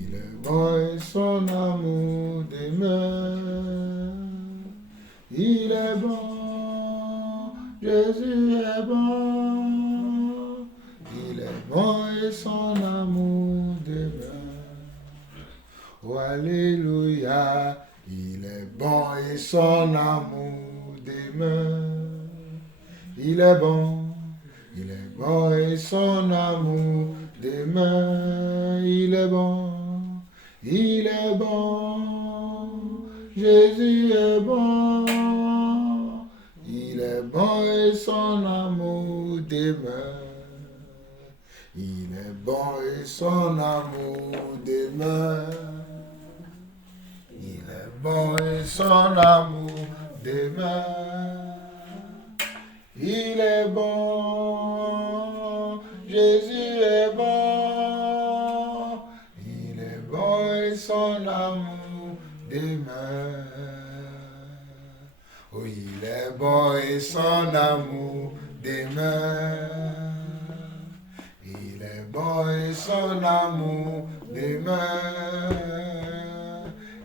Il est bon et son amour demeure. Il est bon, Jésus est bon. Il est bon et son amour demeure. Oh, alléluia. Il est bon et son amour demeure. Il est bon et son amour demeure. Il est bon, Jésus est bon. Il est bon et son amour demeure. Il est bon et son amour demeure. Il est bon et son amour demeure. Il est bon, Jésus est bon. Il est bon et son amour demeure. Oh, il est bon et son amour demeure. Il est bon et son amour demeure.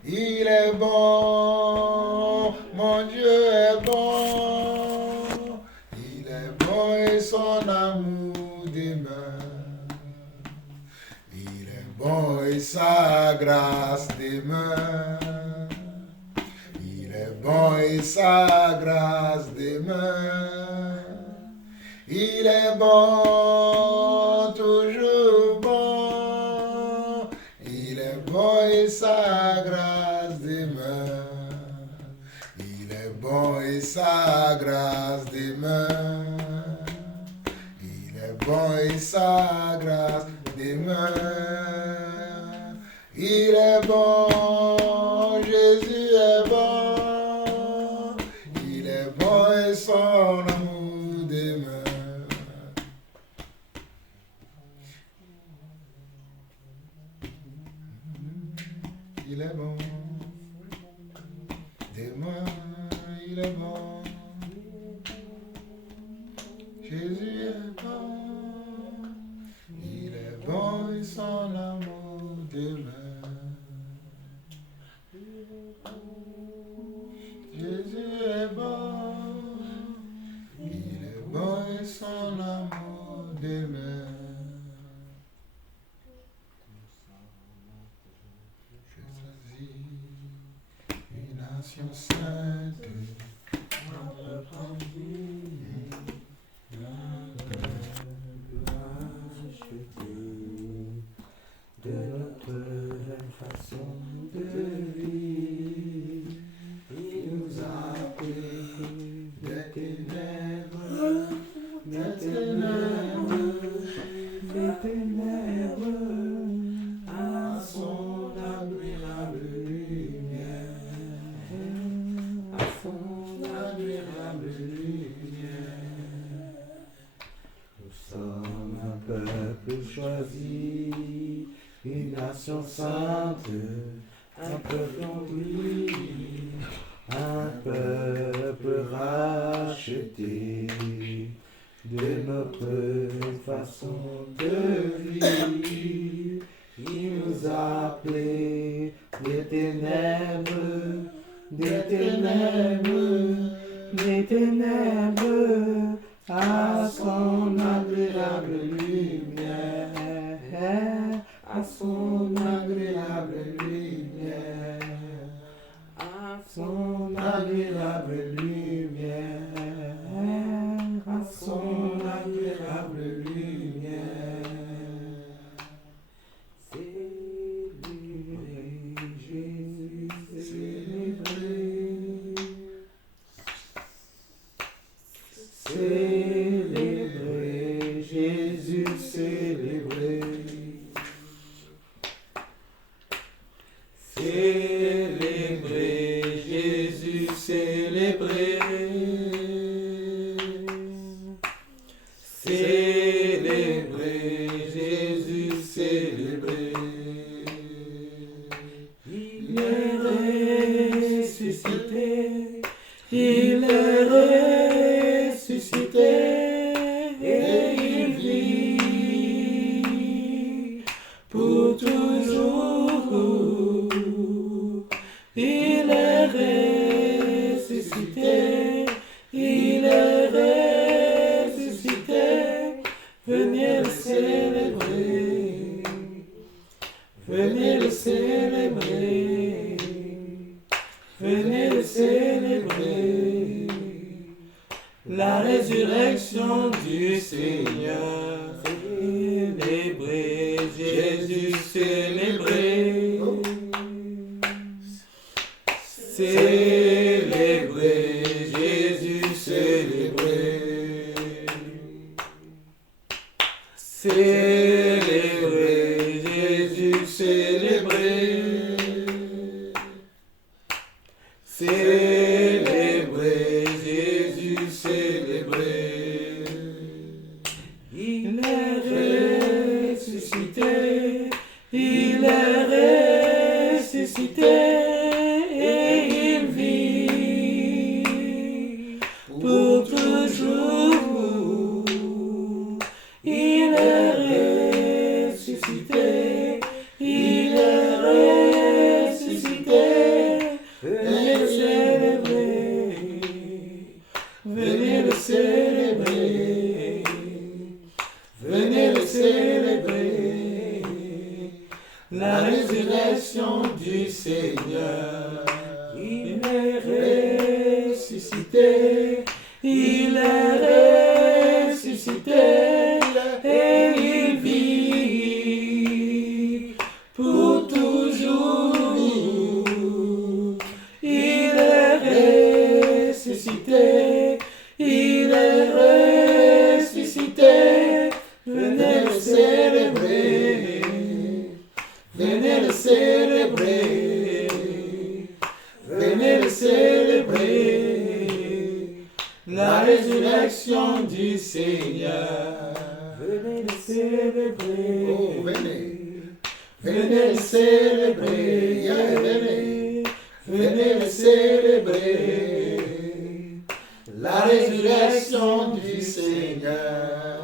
Il est bon, mon Dieu est bon. Il est bon et son amour demeure. Il est bon et sa grâce demeure. Il est bon et sa grâce demeure. Il est bon, toujours bon. Il est bon et sa grâce demeure. Il est bon et sa grâce demeure. Il est bon et sa grâce demeure. Il est bon, Jésus est bon. Il est bon et son amour demeure. Il est bon, demeure, il est bon. Jésus est bon, il est bon et son amour demeure. Jésus est bon, il est bon et son amour demeure. Je choisis une nation sainte. De notre façon de vivre, il nous a appelés des ténèbres, des ténèbres, à son admirable lumière, à son admirable lumière. Nous sommes un peuple choisi, une nation sainte, un peuple enduit, un peuple racheté de notre façon de vivre. Il nous a appelés des ténèbres, des ténèbres, des ténèbres, à son agréable lumière, à son agréable lumière, à son agréable lumière, à son agréable lumière. Célébrer Jésus, célébrer, célébrer Jésus, célébrer. Célébrer Jésus, célébrer. Célébrer Jésus, célébrer. Il est ressuscité, il est ressuscité, et il vit pour toujours. venez le célébrer, venez le célébrer, la résurrection du Seigneur, célébrez Jésus, célébrez, célébrez Jésus, célébrez, célébrez Jésus, célébrez, célébrez Jésus, célébrez. Il est ressuscité, il est ressuscité et il vit pour toujours. Il est ressuscité, il est ressuscité. Venez le célébrer, venez le célébrer, venez le célébrer, la résurrection du Seigneur. Il est ressuscité, il est ressuscité et il vit pour toujours. Il est ressuscité, il est ressuscité. Venez le célébrer, venez le célébrer, venez le célébrer, la résurrection du Seigneur. Venez le célébrer, Oh, venez. venez le célébrer, Yeah, venez. venez le célébrer, la résurrection du Seigneur.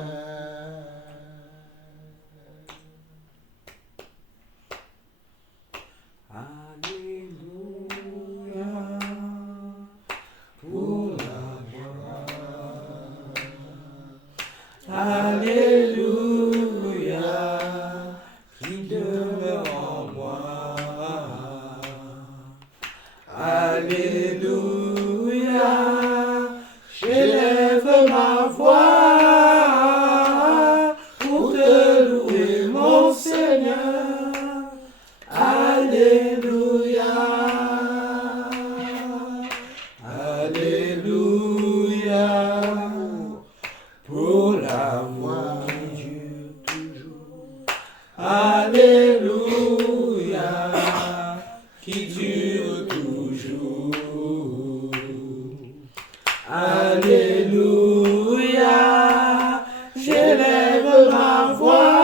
Alléluia, pour la gloire. Alléluia, qui demeure en moi. Alléluia, j'élève ma voix pour te louer, mon Seigneur. Alléluia, Alléluia, pour l'amour qui dure toujours. Alléluia, qui dure toujours. Alléluia, j'élève ma voix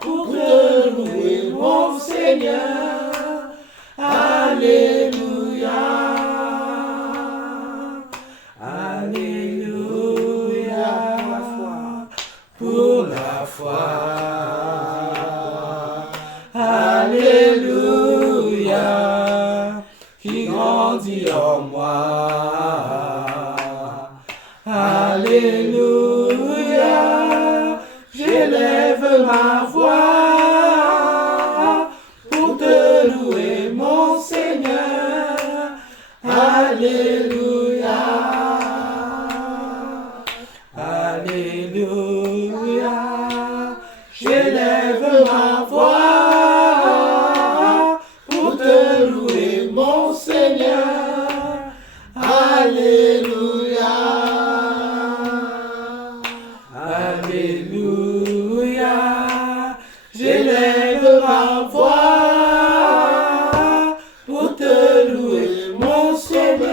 pour te louer, mon Seigneur. Alléluia, Alléluia, pour la foi. Alléluia, qui grandit en moi. Alléluia, j'élève ma voix pour te louer, mon Seigneur. Alléluia, Alléluia, j'élève ma voix pour te louer, mon Seigneur. Alléluia, Alléluia, j'élève ma voix pour te louer, mon Seigneur.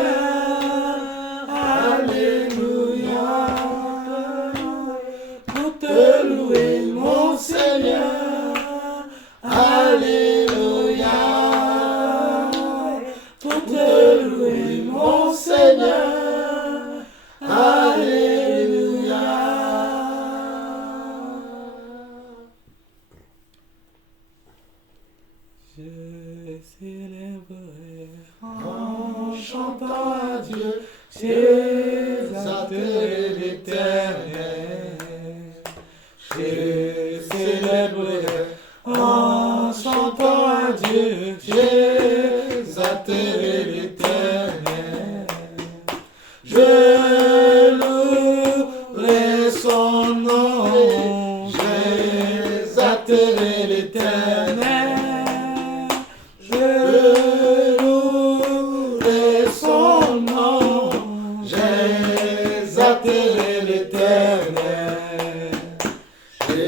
Alléluia, pour te louer, mon Seigneur. Alléluia, pour te louer, mon Seigneur. Alléluia. Je célébrerai en chantant à Dieu ses actes éternels. Je célébrerai en j'exalterai l'Éternel. Je louerai son nom, j'exalterai l'Éternel. Je louerai son nom, j'exalterai l'Éternel. Je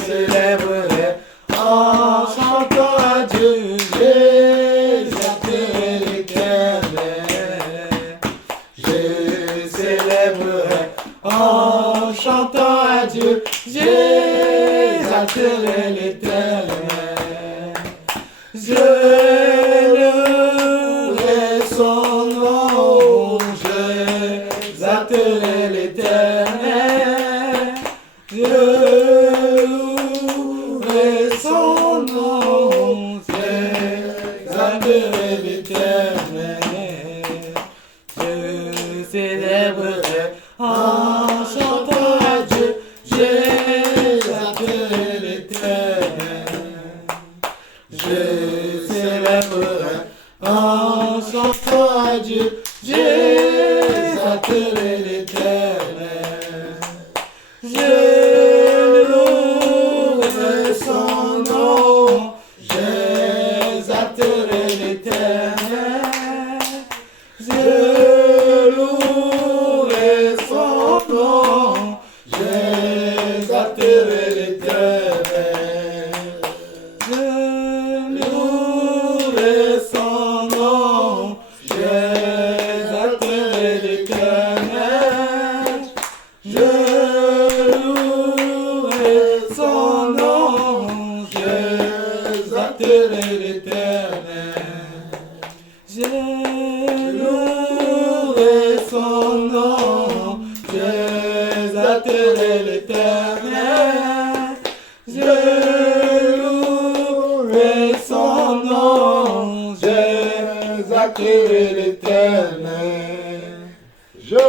célébrerai en chantant à Dieu, j'exalterai l'Éternel. Je célébrerai en chantant à Dieu, j'exalterai l'Éternel. Je louerai son nom, j'exalterai l'Éternel. Je louerai son nom, j'exalterai l'Éternel. Je célébrerai en chantant à Dieu, j'exalterai l'Éternel. Je célébrerai en chantant à Dieu, j'exalterai l'Éternel. Je louerai son nom, j'exalterai l'Éternel. Je louerai son nom, j'exalterai l'Éternel. Je louerai son nom, j'exalterai l'Éternel. Je louerai son nom, j'exalterai l'Éternel. Je louerai son nom, j'exalterai l'Éternel. Je louerai son nom, j'exalterai l'Éternel. Je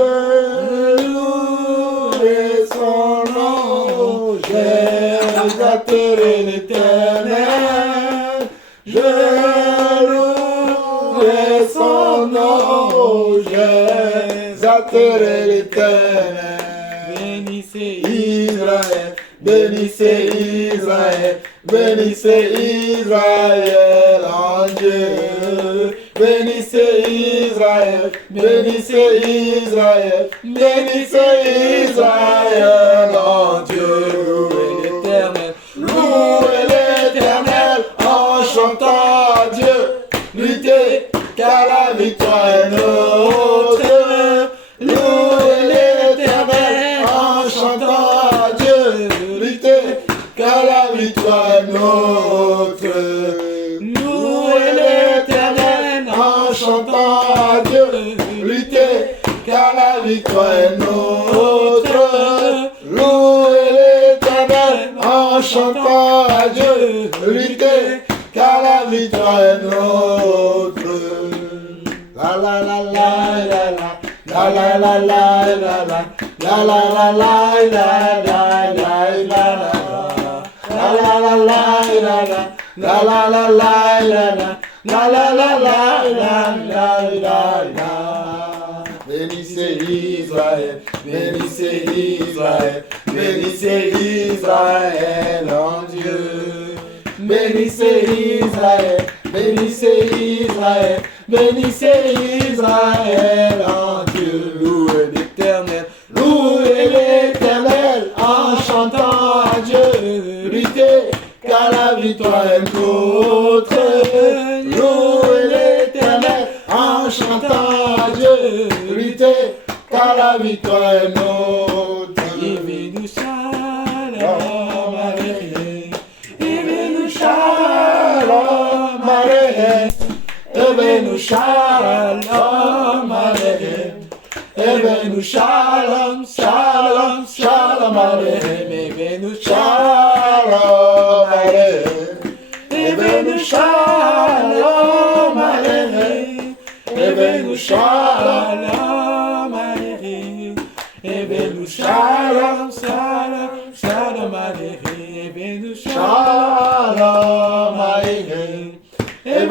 louerai son nom, j'exalterai l'Éternel. Je louerai son nom, j'exalterai l'Éternel. Bénissez Israël, bénissez Israël, bénissez Israël en Dieu. Bénissez Israël, bénissez Israël, bénissez Israël en Dieu. Louez l'Éternel, louez l'Éternel en chantant à Dieu. Luttez car la victoire est nôtre. Louez l'Éternel en chantant à Dieu. Luttez car la victoire est nôtre. Louez l'Éternel en chantant à Dieu. Luttez car la victoire est nôtre. Louez l'Éternel en chantant à Dieu. Luttez car la victoire est nôtre. La la la la la la. La la la la la la. La la la la la la la la la. La la la la la la. La la la la la la. La la la la la la la la. Bénissez Israël, bénissez Israël, bénissez Israël en Dieu. Bénissez Israël, bénissez Israël, bénissez Israël en Dieu. Louez l'Éternel, louez l'Éternel en chantant à Dieu. Luttez car la victoire est nôtre. Louez l'Éternel en chantant à Dieu. Luttez car la victoire est nôtre. Ivenu shalom aleichem, Ivenu shalom aleichem, Ivenu shalom aleichem, Ivenu shalom shalom shalom aleichem, Ivenu shalom aleichem, Ivenu shalom aleichem, Ivenu shalom aleichem, Ivenu shalom shalom shalom aleichem, Ivenu shalom aleichem, Ivenu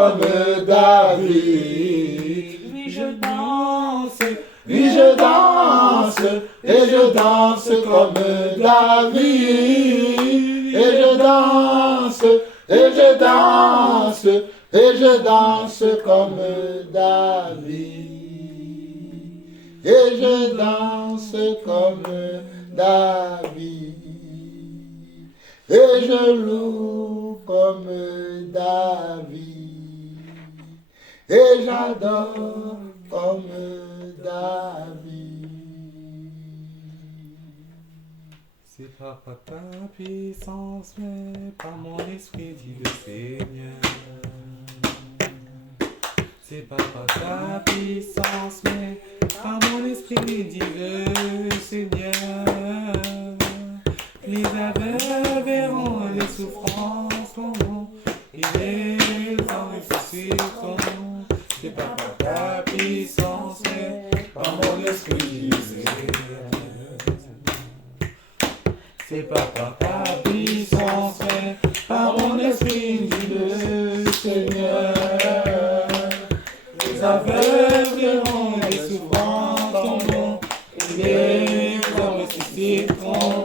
comme David. Oui, je danse, oui, je danse, et je danse comme David. Et je danse, et je danse, et je danse comme David. Et je danse comme David. Et je loue comme David. Et j'adore comme David. C'est pas par ta puissance, mais par mon esprit, dit le Seigneur. C'est pas par ta puissance, mais par mon esprit, dit le Seigneur. Les aveugles verront, les souffrances tomberont, et les hommes ressusciteront. C'est pas par ta puissance, mais par mon esprit, dit le Seigneur. C'est pas par ta puissance, mais par mon esprit, dit le Seigneur. Les aveugles verront, les souffrances tomberont, et les hommes ressusciteront.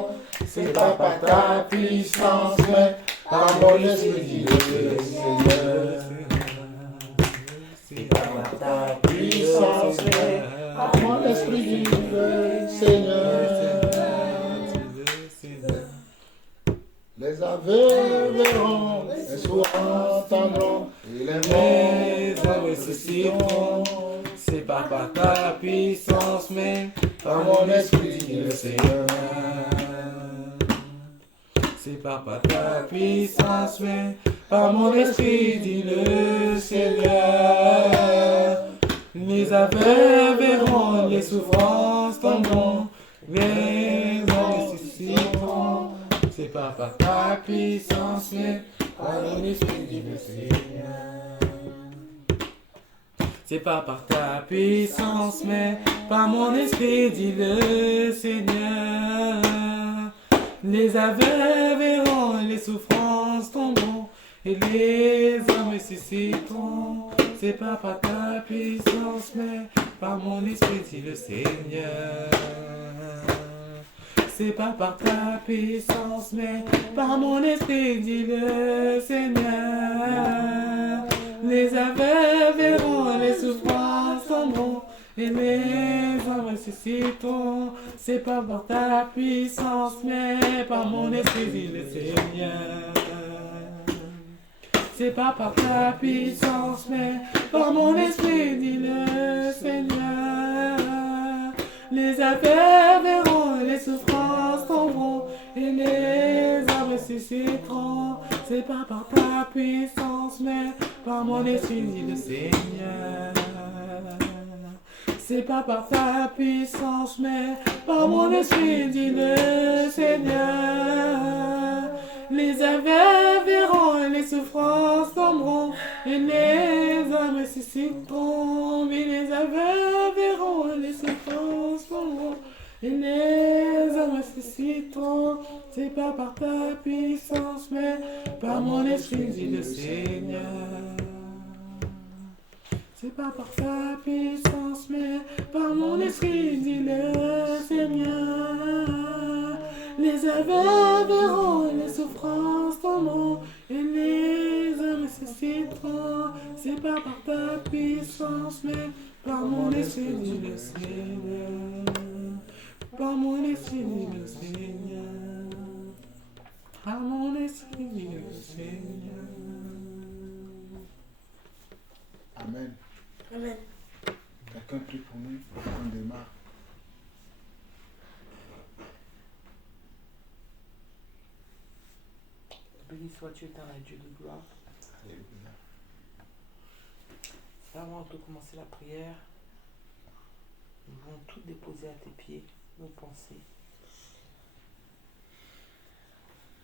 C'est pas par ta puissance, mais par mon esprit, dit le Seigneur. C'est pas par ta puissance, mais par mon esprit, dit le Seigneur. Les aveugles verront, les sourds entendront, et les morts ressusciteront. C'est pas par ta puissance, mais Par mon esprit, dit le Seigneur. c'est pas par ta puissance, mais par mon esprit, dit le Seigneur. Les aveugles verront, les souffrances tomberont, les hommes ressusciteront. C'est pas par ta puissance, mais par mon esprit, dit le Seigneur. C'est pas par ta puissance, mais par mon esprit, dit le Seigneur. Les aveugles verront, les souffrances tomberont, et les hommes ressusciteront. C'est pas par ta puissance, mais par mon esprit, dit le Seigneur. C'est pas par ta puissance, mais par mon esprit, dit le Seigneur. Les aveugles verront, les souffrances tomberont, et les hommes ressusciteront. C'est pas par ta puissance, mais par mon esprit, dit le Seigneur. C'est pas par ta puissance, mais par mon esprit, dit le Seigneur. Les aveugles verront, les souffrances tomberont, et les hommes ressusciteront. C'est pas par ta puissance, mais par mon esprit, dit le Seigneur. C'est pas par ta puissance, mais par mon esprit, dit le Seigneur. Les aveugles verront, les souffrances tomberont, et les hommes ressusciteront. Oui, les aveugles verront, les souffrances tomberont, et les hommes ressusciteront. C'est pas par ta puissance, mais par mon esprit, dit le Seigneur. C'est pas par ta puissance, mais par mon esprit, dit le Seigneur. Les aveugles verront, les souffrances tomberont, et les hommes ressusciteront. C'est pas par ta puissance, mais par mon esprit, dit le Seigneur. Par mon esprit, dit le Seigneur. Par mon esprit, dit le Seigneur. Amen. Amen. Quelqu'un prie pour nous, on démarre. Béni sois-tu, éternel Dieu de gloire. Alléluia. Avant de commencer la prière, nous voulons tout déposer à tes pieds, nos pensées,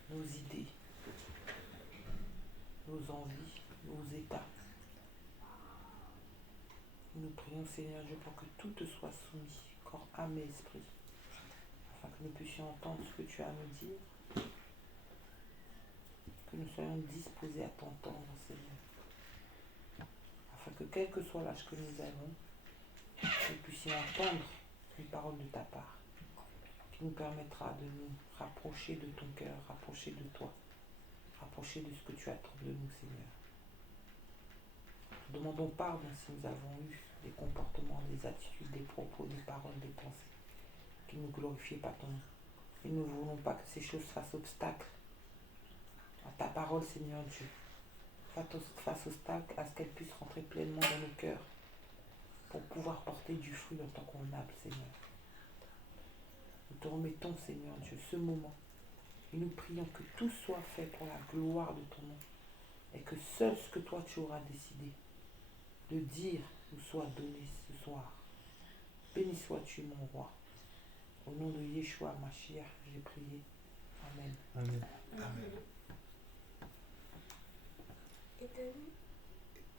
nos idées, nos envies, nos états. Nous prions, Seigneur Dieu, pour que tout te soit soumis, corps, âme et esprit, afin que nous puissions entendre ce que tu as à nous dire, que nous soyons disposés à t'entendre, Seigneur. afin que quel que soit l'âge que nous avons, nous puissions entendre une parole de ta part, qui nous permettra de nous rapprocher de ton cœur, rapprocher de toi, rapprocher de ce que tu attends de nous, Seigneur. Nous demandons pardon si nous avons eu des comportements, des attitudes, des propos, des paroles, des pensées qui ne glorifient pas ton nom. Et nous ne voulons pas que ces choses fassent obstacle à ta parole, Seigneur Dieu. Fasse obstacle à ce qu'elle puisse rentrer pleinement dans nos cœurs pour pouvoir porter du fruit en tant convenable, Seigneur. Nous te remettons, Seigneur Dieu, ce moment et nous prions que tout soit fait pour la gloire de ton nom et que seul ce que toi tu auras décidé de dire nous soit donné ce soir. Béni sois-tu, mon roi. Au nom de Yeshua Mashiach, j'ai prié. Amen. Amen. Amen.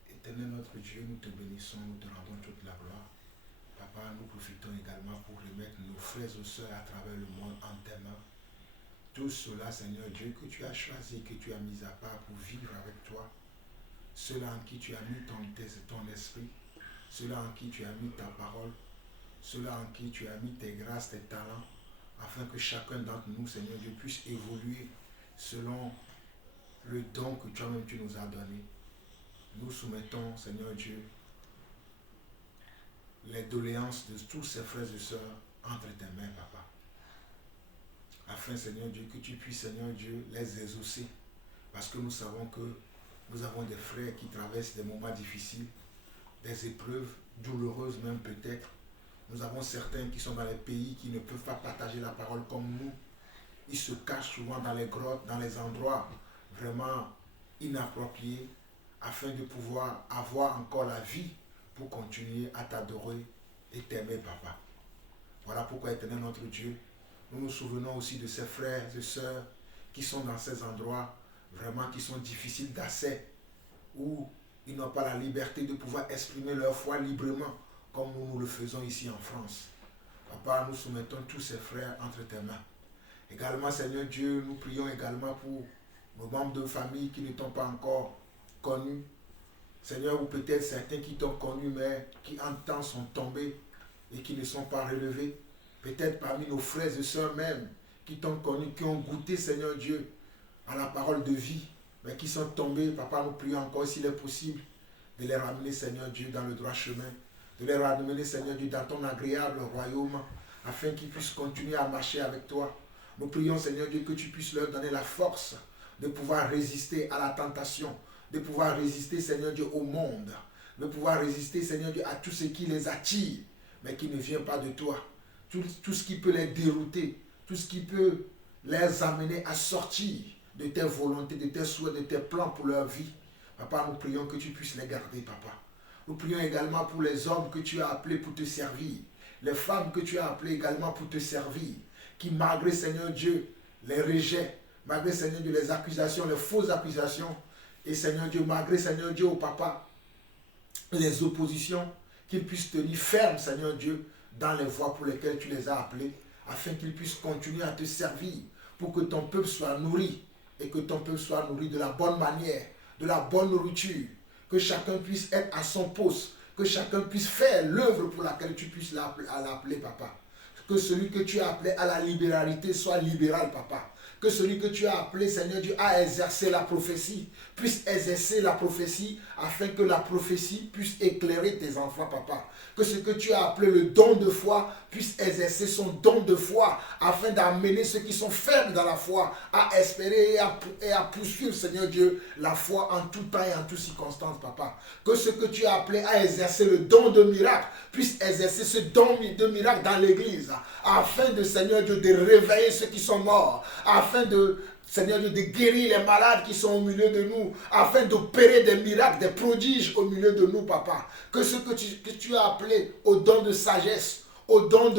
Éternel notre Dieu, nous te bénissons, nous te rendons toute la gloire. Papa, nous profitons également pour remettre nos frères et sœurs à travers le monde en tes mains. Tout cela, Seigneur Dieu, que tu as choisi, que tu as mis à part pour vivre avec toi. Ceux-là en qui tu as mis ton esprit, ceux-là en qui tu as mis ta parole, ceux-là en qui tu as mis tes grâces, tes talents, afin que chacun d'entre nous, Seigneur Dieu, puisse évoluer selon le don que toi-même tu nous as donné. Nous soumettons, Seigneur Dieu, les doléances de tous ces frères et sœurs entre tes mains, Papa. Afin, Seigneur Dieu, que tu puisses, Seigneur Dieu, les exaucer. Parce que nous savons que nous avons des frères qui traversent des moments difficiles, des épreuves douloureuses même peut-être. Nous avons certains qui sont dans les pays qui ne peuvent pas partager la parole comme nous. Ils se cachent souvent dans les grottes, dans les endroits vraiment inappropriés, afin de pouvoir avoir encore la vie pour continuer à t'adorer et t'aimer, Papa. Voilà pourquoi, Éternel notre Dieu, nous nous souvenons aussi de ces frères et sœurs qui sont dans ces endroits vraiment qui sont difficiles d'accès, où ils n'ont pas la liberté de pouvoir exprimer leur foi librement, comme nous le faisons ici en France. Papa, nous soumettons tous ces frères entre tes mains. Également, Seigneur Dieu, nous prions également pour nos membres de famille qui ne t'ont pas encore connus. Seigneur, ou peut-être certains qui t'ont connu, mais qui en temps sont tombés et qui ne sont pas relevés. Peut-être parmi nos frères et sœurs même, qui t'ont connu, qui ont goûté, Seigneur Dieu, à la parole de vie, mais qui sont tombés. Papa, nous prions encore s'il est possible de les ramener, Seigneur Dieu, dans le droit chemin, de les ramener, Seigneur Dieu, dans ton agréable royaume, afin qu'ils puissent continuer à marcher avec toi. Nous prions, Seigneur Dieu, que tu puisses leur donner la force de pouvoir résister à la tentation, de pouvoir résister, Seigneur Dieu, au monde, de pouvoir résister, Seigneur Dieu, à tout ce qui les attire, mais qui ne vient pas de toi. Tout ce qui peut les dérouter, tout ce qui peut les amener à sortir de tes volontés, de tes souhaits, de tes plans pour leur vie. Papa, nous prions que tu puisses les garder, Papa. Nous prions également pour les hommes que tu as appelés pour te servir, les femmes que tu as appelées également pour te servir, qui malgré, Seigneur Dieu, les rejets, malgré, Seigneur Dieu, les accusations, les fausses accusations, et Seigneur Dieu, malgré, Seigneur Dieu, au Papa, les oppositions, qu'ils puissent tenir ferme, Seigneur Dieu, dans les voies pour lesquelles tu les as appelés, afin qu'ils puissent continuer à te servir, pour que ton peuple soit nourri, et que ton peuple soit nourri de la bonne manière, de la bonne nourriture, que chacun puisse être à son poste, que chacun puisse faire l'œuvre pour laquelle tu puisses l'appeler, Papa. Que celui que tu as appelé à la libéralité soit libéral, Papa. Que celui que tu as appelé, Seigneur Dieu, à exercer la prophétie, puisse exercer la prophétie, afin que la prophétie puisse éclairer tes enfants, Papa. Que ce que tu as appelé le don de foi puisse exercer son don de foi, afin d'amener ceux qui sont faibles dans la foi à espérer et à poursuivre, Seigneur Dieu, la foi en tout temps et en toutes circonstances, Papa. Que ce que tu as appelé à exercer le don de miracle puisse exercer ce don de miracle dans l'église, afin de, Seigneur Dieu, de réveiller ceux qui sont morts, afin de, Seigneur Dieu, de guérir les malades qui sont au milieu de nous, afin d'opérer des miracles, des prodiges au milieu de nous, Papa. Que ce que tu as appelé au don de sagesse, au don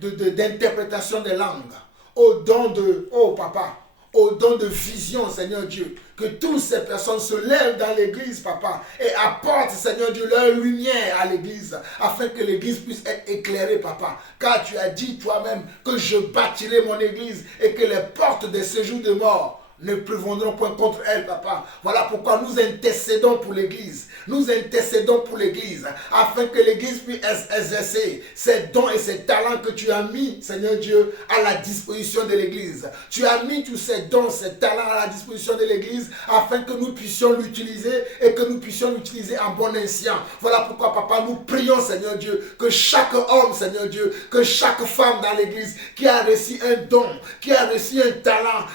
d'interprétation des langues, au don de, oh Papa, au don de vision, Seigneur Dieu, que toutes ces personnes se lèvent dans l'église, Papa, et apportent, Seigneur Dieu, leur lumière à l'église, afin que l'église puisse être éclairée, Papa. Car tu as dit toi-même que je bâtirai mon église et que les portes des séjours de mort ne prévaudront point contre elle, papa. Voilà pourquoi nous intercédons pour l'Église. Nous intercédons pour l'Église, afin que l'Église puisse exercer ses dons et ses talents que tu as mis, Seigneur Dieu, à la disposition de l'Église. Tu as mis tous ces dons, ces talents à la disposition de l'Église, afin que nous puissions l'utiliser et que nous puissions l'utiliser en bon escient. Voilà pourquoi, papa, nous prions, Seigneur Dieu, que chaque homme, Seigneur Dieu, que chaque femme dans l'Église qui a reçu un don, qui a reçu un talent,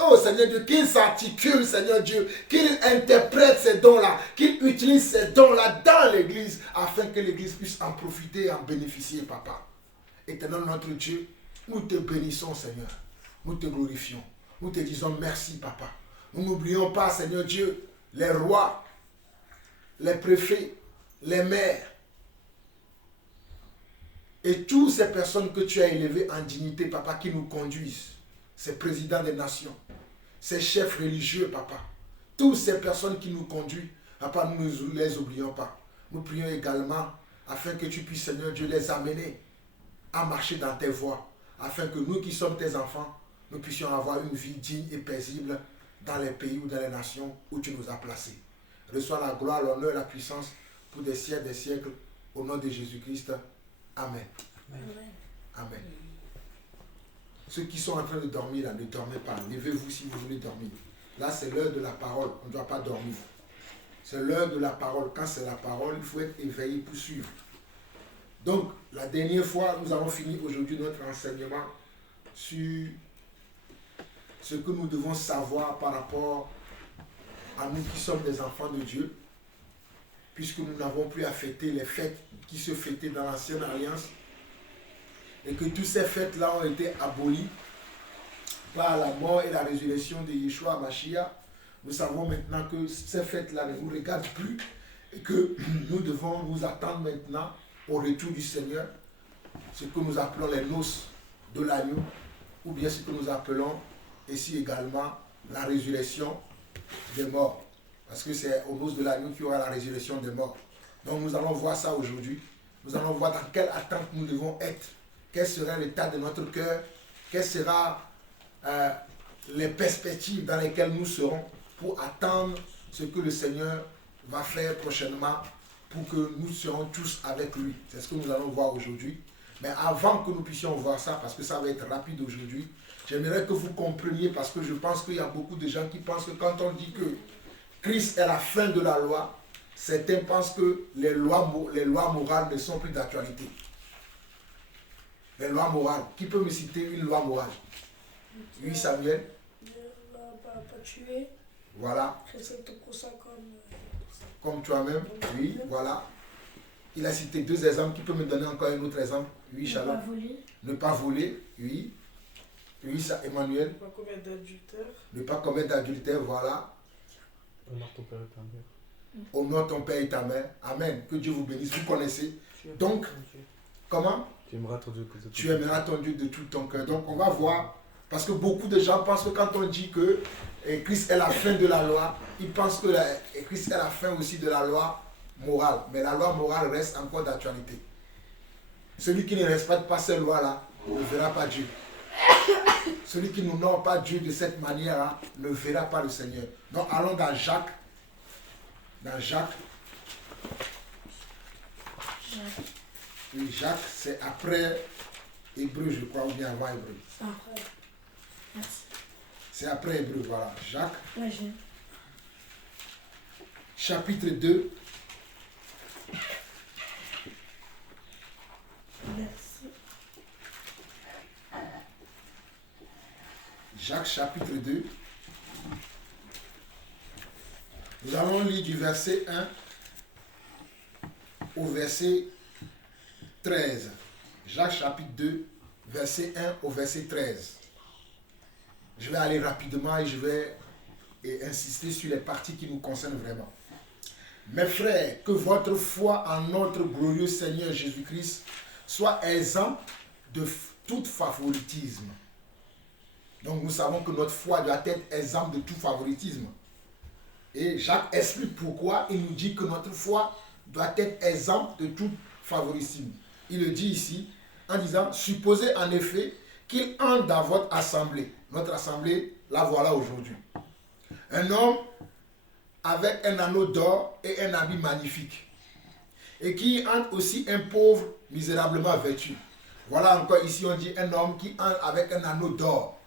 oh Seigneur Dieu, qu'il s'articule, Seigneur Dieu, qu'il interprète ces dons-là, qu'il utilise ces dons-là dans l'Église, afin que l'Église puisse en profiter et en bénéficier, papa. Éternel notre Dieu, nous te bénissons, Seigneur. Nous te glorifions. Nous te disons merci, papa. Nous n'oublions pas, Seigneur Dieu, les rois, les préfets, les maires, et toutes ces personnes que tu as élevées en dignité, papa, qui nous conduisent, ces présidents des nations, ces chefs religieux, papa, toutes ces personnes qui nous conduisent, papa, nous ne les oublions pas. Nous prions également afin que tu puisses, Seigneur Dieu, les amener à marcher dans tes voies, afin que nous qui sommes tes enfants, nous puissions avoir une vie digne et paisible dans les pays ou dans les nations où tu nous as placés. Reçois la gloire, l'honneur et la puissance pour des siècles, au nom de Jésus-Christ. Amen. Amen. Amen. Ceux qui sont en train de dormir, là, ne dormez pas. Levez-vous si vous voulez dormir. Là, c'est l'heure de la parole. On ne doit pas dormir. C'est l'heure de la parole. Quand c'est la parole, il faut être éveillé pour suivre. Donc, la dernière fois, nous avons fini aujourd'hui notre enseignement sur ce que nous devons savoir par rapport à nous qui sommes des enfants de Dieu, puisque nous n'avons plus à fêter les fêtes qui se fêtaient dans l'ancienne alliance, et que toutes ces fêtes-là ont été abolies par la mort et la résurrection de Yeshua Mashiach. Nous savons maintenant que ces fêtes-là ne nous regardent plus et que nous devons nous attendre maintenant au retour du Seigneur, ce que nous appelons les noces de l'agneau, ou bien ce que nous appelons ici également la résurrection des morts. Parce que c'est aux noces de l'agneau qu'il y aura la résurrection des morts. Donc nous allons voir ça aujourd'hui. Nous allons voir dans quelle attente nous devons être. Quel sera l'état de notre cœur. Quelles seront les perspectives dans lesquelles nous serons pour attendre ce que le Seigneur va faire prochainement pour que nous serons tous avec lui. C'est ce que nous allons voir aujourd'hui. Mais avant que nous puissions voir ça, parce que ça va être rapide aujourd'hui, j'aimerais que vous compreniez, parce que je pense qu'il y a beaucoup de gens qui pensent que quand on dit que Christ est la fin de la loi, certains pensent que les lois morales ne sont plus d'actualité. Les lois morales. Qui peut me citer une loi morale? Oui, Samuel. Ne pas tuer. Voilà. Respecte ton prochain comme toi-même. Oui, voilà. Il a cité 2 exemples. Qui peut me donner encore un autre exemple? Oui, Shalom. Ne pas voler. Ne pas voler. Oui. Oui, ça, Emmanuel. Ne pas commettre d'adultère. Ne pas commettre d'adultère, voilà. Honore ton père et ta mère. Honore ton père et ta mère. Amen. Que Dieu vous bénisse. Vous connaissez. Donc, comment? Tu aimeras ton Dieu de tout ton cœur. Tu aimeras ton Dieu de tout ton cœur. Donc, on va voir. Parce que beaucoup de gens pensent que quand on dit que Christ est la fin de la loi, ils pensent que Christ est la fin aussi de la loi morale. Mais la loi morale reste encore d'actualité. Celui qui ne respecte pas ces lois-là ne verra pas Dieu. Celui qui n'honore pas Dieu de cette manière-là ne verra pas le Seigneur. Donc allons dans Jacques. Dans Jacques. Et Jacques, c'est après Hébreu, je crois, ou bien avant Hébreu. Après. Merci. C'est après Hébreu, voilà. Jacques. Ouais, j'ai. Chapitre 2. Merci. Jacques chapitre 2. Nous allons lire du verset 1 au verset 13. Jacques chapitre 2, verset 1 au verset 13. Je vais aller rapidement et je vais insister sur les parties qui nous concernent vraiment. Mes frères, que votre foi en notre glorieux Seigneur Jésus-Christ soit exempte de tout favoritisme. Donc nous savons que notre foi doit être exempte de tout favoritisme. Et Jacques explique pourquoi il nous dit que notre foi doit être exempte de tout favoritisme. Il le dit ici en disant, supposez en effet qu'il entre dans votre assemblée. Notre assemblée, la voilà aujourd'hui. Un homme avec un anneau d'or et un habit magnifique. Et qui entre aussi un pauvre misérablement vêtu. Voilà encore ici on dit un homme qui entre avec un anneau d'or.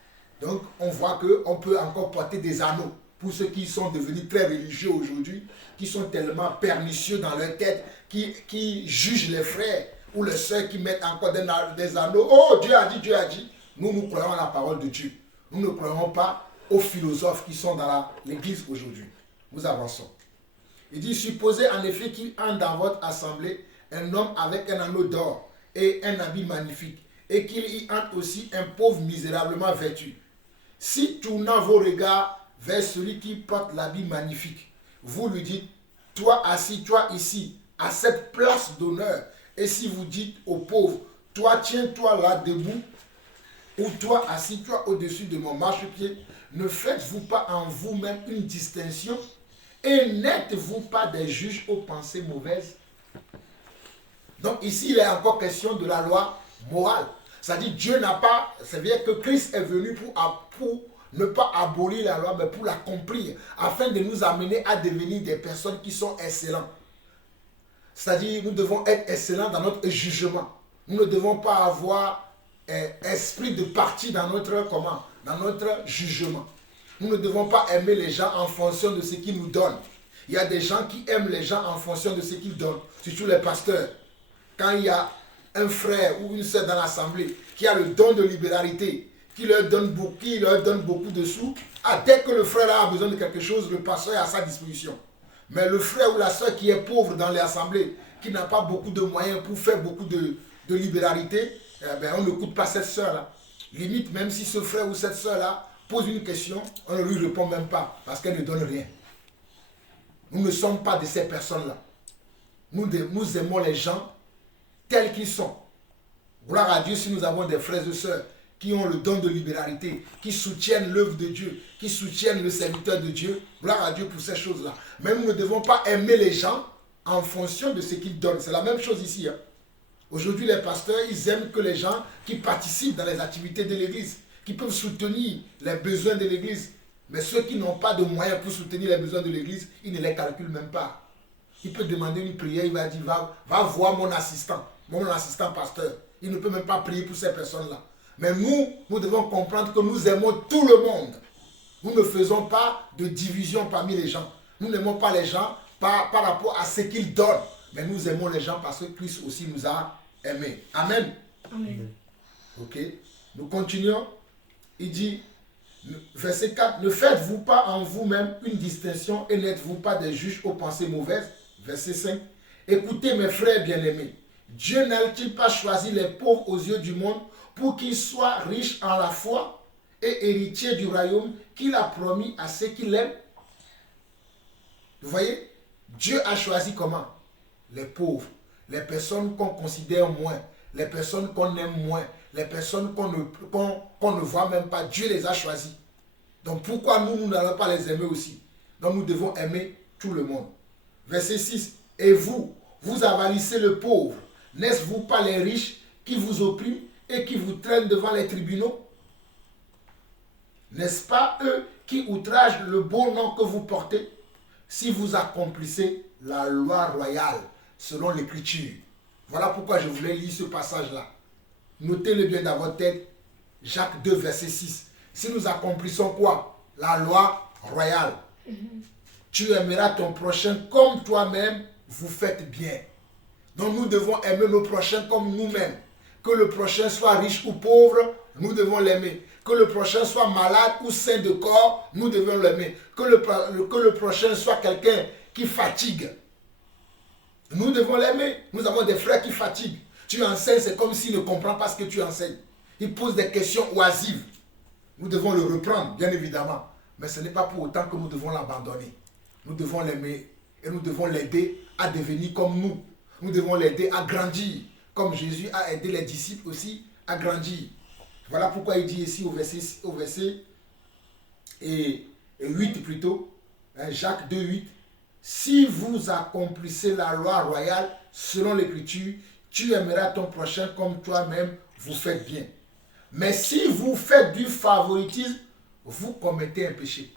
Donc on voit qu'on peut encore porter des anneaux. Pour ceux qui sont devenus très religieux aujourd'hui, qui sont tellement pernicieux dans leur tête, qui jugent les frères ou les sœurs qui mettent encore des anneaux. Oh, Dieu a dit, Dieu a dit. Nous croyons à la parole de Dieu. Nous ne croyons pas aux philosophes qui sont dans l'église aujourd'hui. Nous avançons. Il dit, supposez en effet qu'il entre dans votre assemblée un homme avec un anneau d'or et un habit magnifique, et qu'il y entre aussi un pauvre misérablement vêtu. Si tournant vos regards vers celui qui porte l'habit magnifique, vous lui dites, toi assis, toi ici, à cette place d'honneur, et si vous dites au pauvre, toi tiens-toi là debout, ou toi assis, toi au-dessus de mon marchepied, ne faites-vous pas en vous-même une distinction, et n'êtes-vous pas des juges aux pensées mauvaises? Donc ici, il est encore question de la loi morale. C'est-à-dire, Dieu n'a pas, c'est-à-dire que Christ est venu pour ne pas abolir la loi, mais pour l'accomplir, afin de nous amener à devenir des personnes qui sont excellentes. C'est-à-dire, nous devons être excellents dans notre jugement. Nous ne devons pas avoir esprit de parti dans notre jugement. Nous ne devons pas aimer les gens en fonction de ce qu'ils nous donnent. Il y a des gens qui aiment les gens en fonction de ce qu'ils donnent, surtout les pasteurs. Quand il y a un frère ou une sœur dans l'assemblée qui a le don de libéralité, qui leur donne beaucoup de sous, dès que le frère a besoin de quelque chose, le pasteur est à sa disposition. Mais le frère ou la sœur qui est pauvre dans l'assemblée, qui n'a pas beaucoup de moyens pour faire beaucoup de libéralité, on n'écoute pas cette sœur-là. Limite, même si ce frère ou cette sœur-là pose une question, on ne lui répond même pas parce qu'elle ne donne rien. Nous ne sommes pas de ces personnes-là. Nous aimons les gens tels qu'ils sont. Gloire à Dieu si nous avons des frères et sœurs qui ont le don de libéralité, qui soutiennent l'œuvre de Dieu, qui soutiennent le serviteur de Dieu. Gloire à Dieu pour ces choses-là. Mais nous ne devons pas aimer les gens en fonction de ce qu'ils donnent. C'est la même chose ici. Aujourd'hui, les pasteurs, ils aiment que les gens qui participent dans les activités de l'église, qui peuvent soutenir les besoins de l'église. Mais ceux qui n'ont pas de moyens pour soutenir les besoins de l'église, ils ne les calculent même pas. Il peut demander une prière, il va dire, va voir mon assistant pasteur. Il ne peut même pas prier pour ces personnes-là. Mais nous devons comprendre que nous aimons tout le monde. Nous ne faisons pas de division parmi les gens. Nous n'aimons pas les gens par rapport à ce qu'ils donnent. Mais nous aimons les gens parce que Christ aussi nous a aimés. Amen. Amen. Ok. Nous continuons. Il dit, verset 4, ne faites-vous pas en vous-même une distinction et n'êtes-vous pas des juges aux pensées mauvaises? Verset 5, écoutez mes frères bien-aimés, Dieu n'a-t-il pas choisi les pauvres aux yeux du monde pour qu'ils soient riches en la foi et héritiers du royaume qu'il a promis à ceux qui l'aiment? Vous voyez, Dieu a choisi comment? Les pauvres, les personnes qu'on considère moins, les personnes qu'on aime moins, les personnes qu'on ne voit même pas. Dieu les a choisis. Donc pourquoi nous n'allons pas les aimer aussi? Donc nous devons aimer tout le monde. Verset 6. Et vous avalissez le pauvre. N'est-ce vous pas les riches qui vous oppriment et qui vous traînent devant les tribunaux? N'est-ce pas eux qui outragent le beau nom que vous portez? Si vous accomplissez la loi royale selon l'écriture. Voilà pourquoi je voulais lire ce passage-là. Notez-le bien dans votre tête. Jacques 2, verset 6. Si nous accomplissons quoi? La loi royale. Tu aimeras ton prochain comme toi-même, vous faites bien. Donc nous devons aimer nos prochains comme nous-mêmes. Que le prochain soit riche ou pauvre, nous devons l'aimer. Que le prochain soit malade ou sain de corps, nous devons l'aimer. Que le prochain soit quelqu'un qui fatigue. Nous devons l'aimer. Nous avons des frères qui fatiguent. Tu enseignes, c'est comme s'il ne comprend pas ce que tu enseignes. Il pose des questions oisives. Nous devons le reprendre, bien évidemment. Mais ce n'est pas pour autant que nous devons l'abandonner. Nous devons l'aimer et nous devons l'aider à devenir comme nous. Nous devons l'aider à grandir, comme Jésus a aidé les disciples aussi à grandir. Voilà pourquoi il dit ici au verset 8 plutôt, Jacques 2, 8, si vous accomplissez la loi royale selon l'écriture, tu aimeras ton prochain comme toi-même, vous faites bien. Mais si vous faites du favoritisme, vous commettez un péché.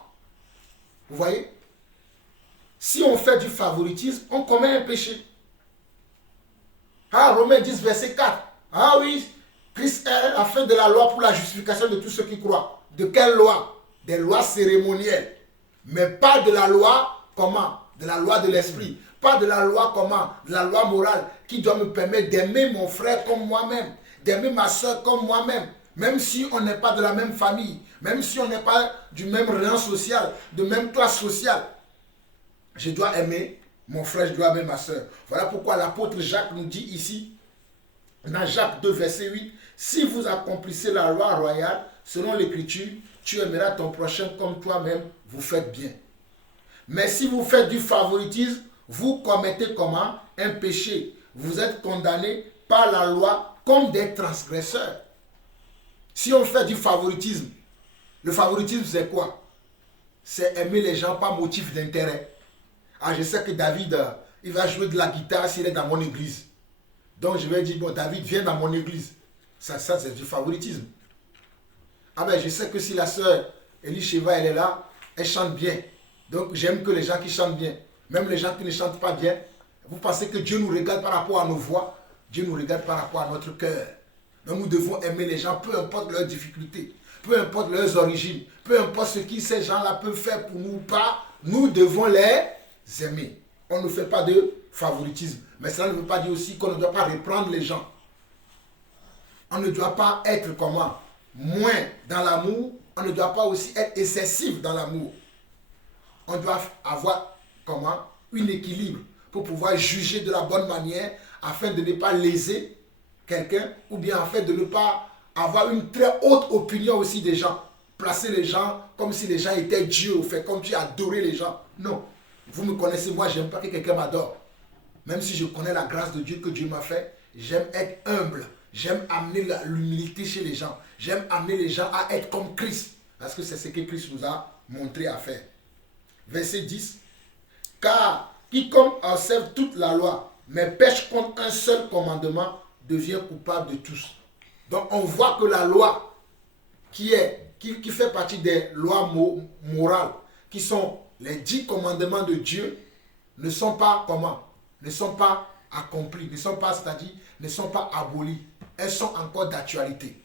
Vous voyez? Si on fait du favoritisme, on commet un péché. Ah, Romains 10, verset 4. Ah oui, Christ a fait de la loi pour la justification de tous ceux qui croient. De quelle loi? Des lois cérémonielles. Mais pas de la loi, comment? De la loi de l'esprit. Pas de la loi, comment? De la loi morale qui doit me permettre d'aimer mon frère comme moi-même, d'aimer ma soeur comme moi-même, même si on n'est pas de la même famille, même si on n'est pas du même rang social, de même classe sociale. Je dois aimer mon frère, je dois aimer ma soeur. Voilà pourquoi l'apôtre Jacques nous dit ici, dans Jacques 2, verset 8, si vous accomplissez la loi royale, selon l'écriture, tu aimeras ton prochain comme toi-même, vous faites bien. Mais si vous faites du favoritisme, vous commettez comment? Un péché. Vous êtes condamnés par la loi comme des transgresseurs. Si on fait du favoritisme, le favoritisme c'est quoi? C'est aimer les gens par motif d'intérêt. Ah, je sais que David, il va jouer de la guitare s'il est dans mon église. Donc je vais dire, bon, David, viens dans mon église. Ça c'est du favoritisme. Ah ben, je sais que si la sœur Elisheva, elle est là, elle chante bien. Donc j'aime que les gens qui chantent bien. Même les gens qui ne chantent pas bien. Vous pensez que Dieu nous regarde par rapport à nos voix? Dieu nous regarde par rapport à notre cœur. Donc nous devons aimer les gens, peu importe leurs difficultés, peu importe leurs origines, peu importe ce que ces gens-là peuvent faire pour nous ou pas, nous devons les aimer. On ne fait pas de favoritisme. Mais cela ne veut pas dire aussi qu'on ne doit pas reprendre les gens. On ne doit pas être comment? Moins dans l'amour. On ne doit pas aussi être excessif dans l'amour. On doit avoir comment? Un équilibre pour pouvoir juger de la bonne manière afin de ne pas léser quelqu'un ou bien afin de ne pas avoir une très haute opinion aussi des gens. Placer les gens comme si les gens étaient Dieu, fait comme tu adorais les gens. Non. Vous me connaissez, moi, j'aime pas que quelqu'un m'adore. Même si je connais la grâce de Dieu que Dieu m'a fait, j'aime être humble. J'aime amener l'humilité chez les gens. J'aime amener les gens à être comme Christ. Parce que c'est ce que Christ nous a montré à faire. Verset 10. Car quiconque observe toute la loi, mais pêche contre un seul commandement, devient coupable de tous. Donc on voit que la loi qui fait partie des lois morales, qui sont les 10 commandements de Dieu, ne sont pas comment? Ne sont pas accomplis, ne sont pas, c'est-à-dire, ne sont pas abolis. Elles sont encore d'actualité.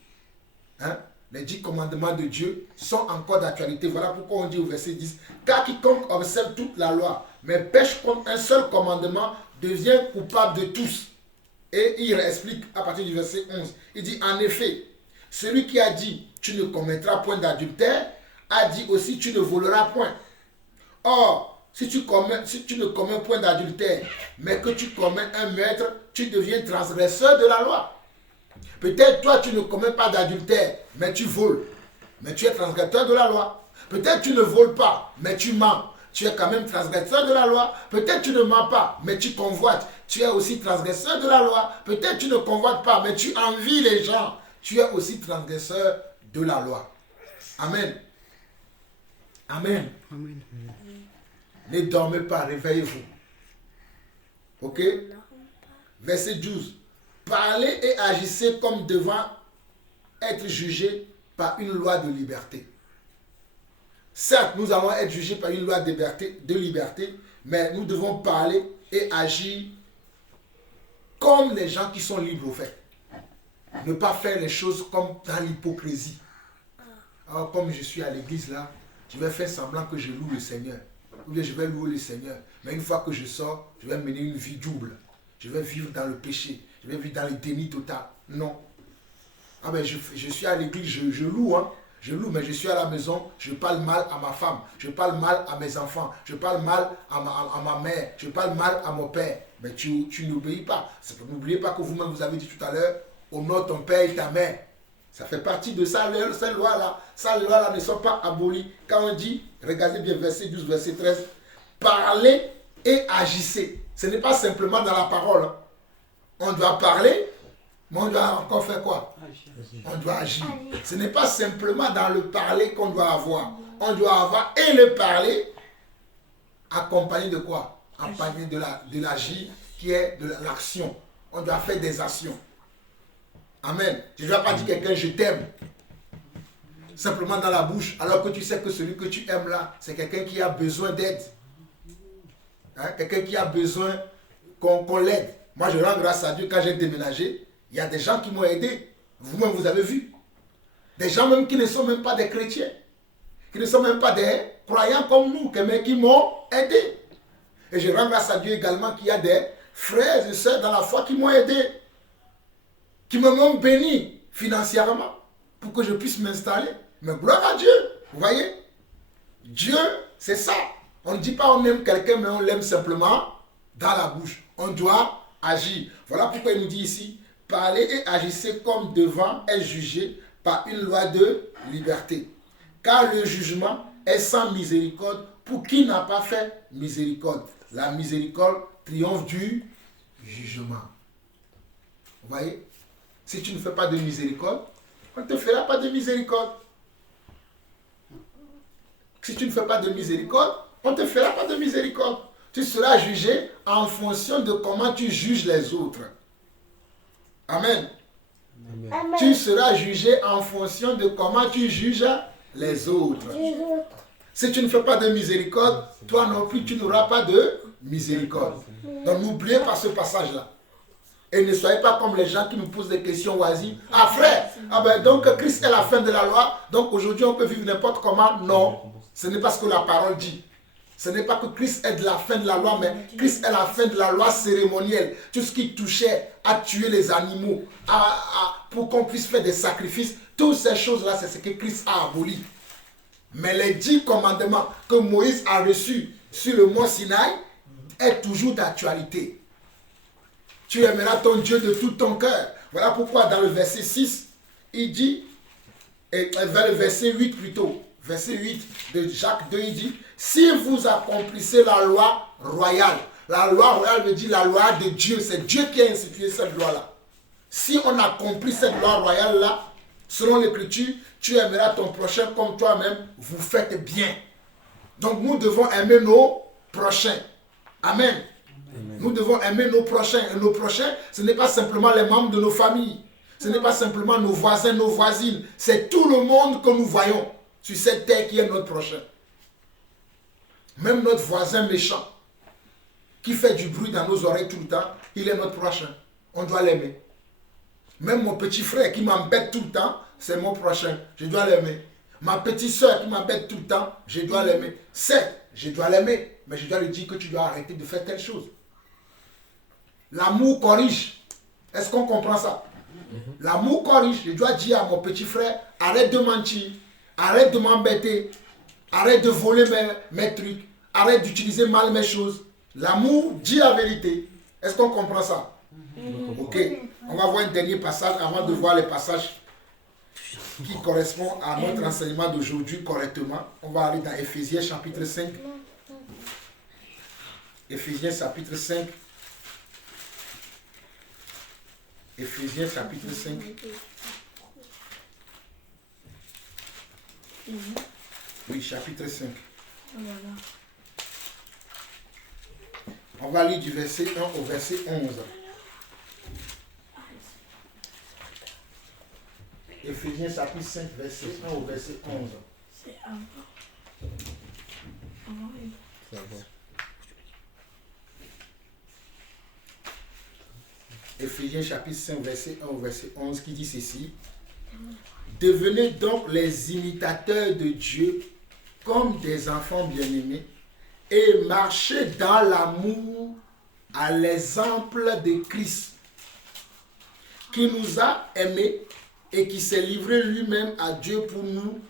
Hein? Les 10 commandements de Dieu sont encore d'actualité. Voilà pourquoi on dit au verset 10, car quiconque observe toute la loi, mais pêche contre un seul commandement, devient coupable de tous. Et il explique à partir du verset 11, il dit, en effet, celui qui a dit, tu ne commettras point d'adultère, a dit aussi, tu ne voleras point. Or, si tu ne commets point d'adultère, mais que tu commets un meurtre, tu deviens transgresseur de la loi. Peut-être toi, tu ne commets pas d'adultère, mais tu voles. Mais tu es transgresseur de la loi. Peut-être tu ne voles pas, mais tu mens. Tu es quand même transgresseur de la loi. Peut-être tu ne mens pas, mais tu convoites. Tu es aussi transgresseur de la loi. Peut-être tu ne convoites pas, mais tu envies les gens. Tu es aussi transgresseur de la loi. Amen. Amen. Amen. Ne dormez pas, réveillez-vous. Ok? Verset 12. Parlez et agissez comme devant être jugés par une loi de liberté. Certes, nous allons être jugés par une loi de liberté, mais nous devons parler et agir comme les gens qui sont libres au fait. Ne pas faire les choses comme dans l'hypocrisie. Alors, comme je suis à l'église là, je vais faire semblant que je loue le Seigneur. Ou bien je vais louer le Seigneur. Mais une fois que je sors, je vais mener une vie double. Je vais vivre dans le péché. Je vais vivre dans le déni total. Non. Ah ben je suis à l'église, je loue, hein. Je loue, mais je suis à la maison, je parle mal à ma femme, je parle mal à mes enfants, je parle mal à ma mère, je parle mal à mon père. Mais tu n'obéis pas. N'oubliez pas que vous-même vous avez dit tout à l'heure, honore ton père et ta mère. Ça fait partie de ça, cette loi-là. Ces lois-là ne sont pas abolies. Quand on dit, regardez bien verset 12, verset 13, parlez et agissez. Ce n'est pas simplement dans la parole. Hein. On doit parler, mais on doit encore faire quoi? On doit agir. Ce n'est pas simplement dans le parler qu'on doit avoir. On doit avoir et le parler accompagné de quoi? Accompagné de l'agir qui est de l'action. On doit faire des actions. Amen. Je ne dois pas dire à quelqu'un je t'aime. simplement dans la bouche, alors que tu sais que celui que tu aimes là, c'est quelqu'un qui a besoin d'aide. Hein? Quelqu'un qui a besoin qu'on l'aide. Moi, je rends grâce à Dieu quand j'ai déménagé. Il y a des gens qui m'ont aidé. Vous-même, vous avez vu. Des gens même qui ne sont même pas des chrétiens. Qui ne sont même pas des croyants comme nous, mais qui m'ont aidé. Et je rends grâce à Dieu également qu'il y a des frères et sœurs dans la foi qui m'ont aidé. Qui m'ont béni financièrement pour que je puisse m'installer. Mais gloire à Dieu. Vous voyez? Dieu, c'est ça. On ne dit pas on aime quelqu'un, mais on l'aime simplement dans la bouche. On doit agir. Voilà pourquoi il nous dit ici, parlez et agissez comme devant être jugé par une loi de liberté. Car le jugement est sans miséricorde pour qui n'a pas fait miséricorde. La miséricorde triomphe du jugement. Vous voyez? Si tu ne fais pas de miséricorde, on ne te fera pas de miséricorde. Si tu ne fais pas de miséricorde, on ne te fera pas de miséricorde. Tu seras jugé en fonction de comment tu juges les autres. Amen. Amen. Tu seras jugé en fonction de comment tu juges les autres. Si tu ne fais pas de miséricorde, toi non plus, tu n'auras pas de miséricorde. Donc n'oubliez pas ce passage-là. Et ne soyez pas comme les gens qui nous posent des questions oisives. Ah frère, donc Christ est la fin de la loi, donc aujourd'hui on peut vivre n'importe comment. Non, ce n'est pas ce que la parole dit. Ce n'est pas que Christ est de la fin de la loi, mais Christ est la fin de la loi cérémonielle. Tout ce qui touchait à tuer les animaux, pour qu'on puisse faire des sacrifices, toutes ces choses-là, c'est ce que Christ a aboli. Mais les 10 commandements que Moïse a reçus sur le mont Sinaï est toujours d'actualité. Tu aimeras ton Dieu de tout ton cœur. Voilà pourquoi dans le verset 6, il dit, et vers le verset 8 plutôt, verset 8 de Jacques 2, il dit, si vous accomplissez la loi royale, la loi royale veut dire la loi de Dieu, c'est Dieu qui a institué cette loi-là. Si on accomplit cette loi royale-là, selon l'Écriture, tu aimeras ton prochain comme toi-même, vous faites bien. Donc nous devons aimer nos prochains. Amen. Amen. Nous devons aimer nos prochains. Et nos prochains, ce n'est pas simplement les membres de nos familles. Ce n'est pas simplement nos voisins, nos voisines. C'est tout le monde que nous voyons sur cette terre qui est notre prochain. Même notre voisin méchant, qui fait du bruit dans nos oreilles tout le temps, il est notre prochain. On doit l'aimer. Même mon petit frère qui m'embête tout le temps, c'est mon prochain. Je dois l'aimer. Ma petite soeur qui m'embête tout le temps, je dois l'aimer. Certes, je dois l'aimer, mais je dois lui dire que tu dois arrêter de faire telle chose. L'amour corrige. Est-ce qu'on comprend ça? L'amour corrige. Je dois dire à mon petit frère, arrête de mentir, arrête de m'embêter, arrête de voler mes trucs, arrête d'utiliser mal mes choses. L'amour dit la vérité. Est-ce qu'on comprend ça? Ok. On va voir un dernier passage avant de voir les passages qui correspondent à notre enseignement d'aujourd'hui correctement. On va aller dans Éphésiens chapitre 5. Éphésiens chapitre 5. Éphésiens chapitre 5. Oui, chapitre 5. On va lire du verset 1 au verset 11. Éphésiens chapitre 5, verset 1 au verset 11. C'est avant. Éphésiens chapitre 5, verset 1 au verset 11 qui dit ceci. Devenez donc les imitateurs de Dieu comme des enfants bien-aimés et marchez dans l'amour à l'exemple de Christ qui nous a aimés et qui s'est livré lui-même à Dieu pour nous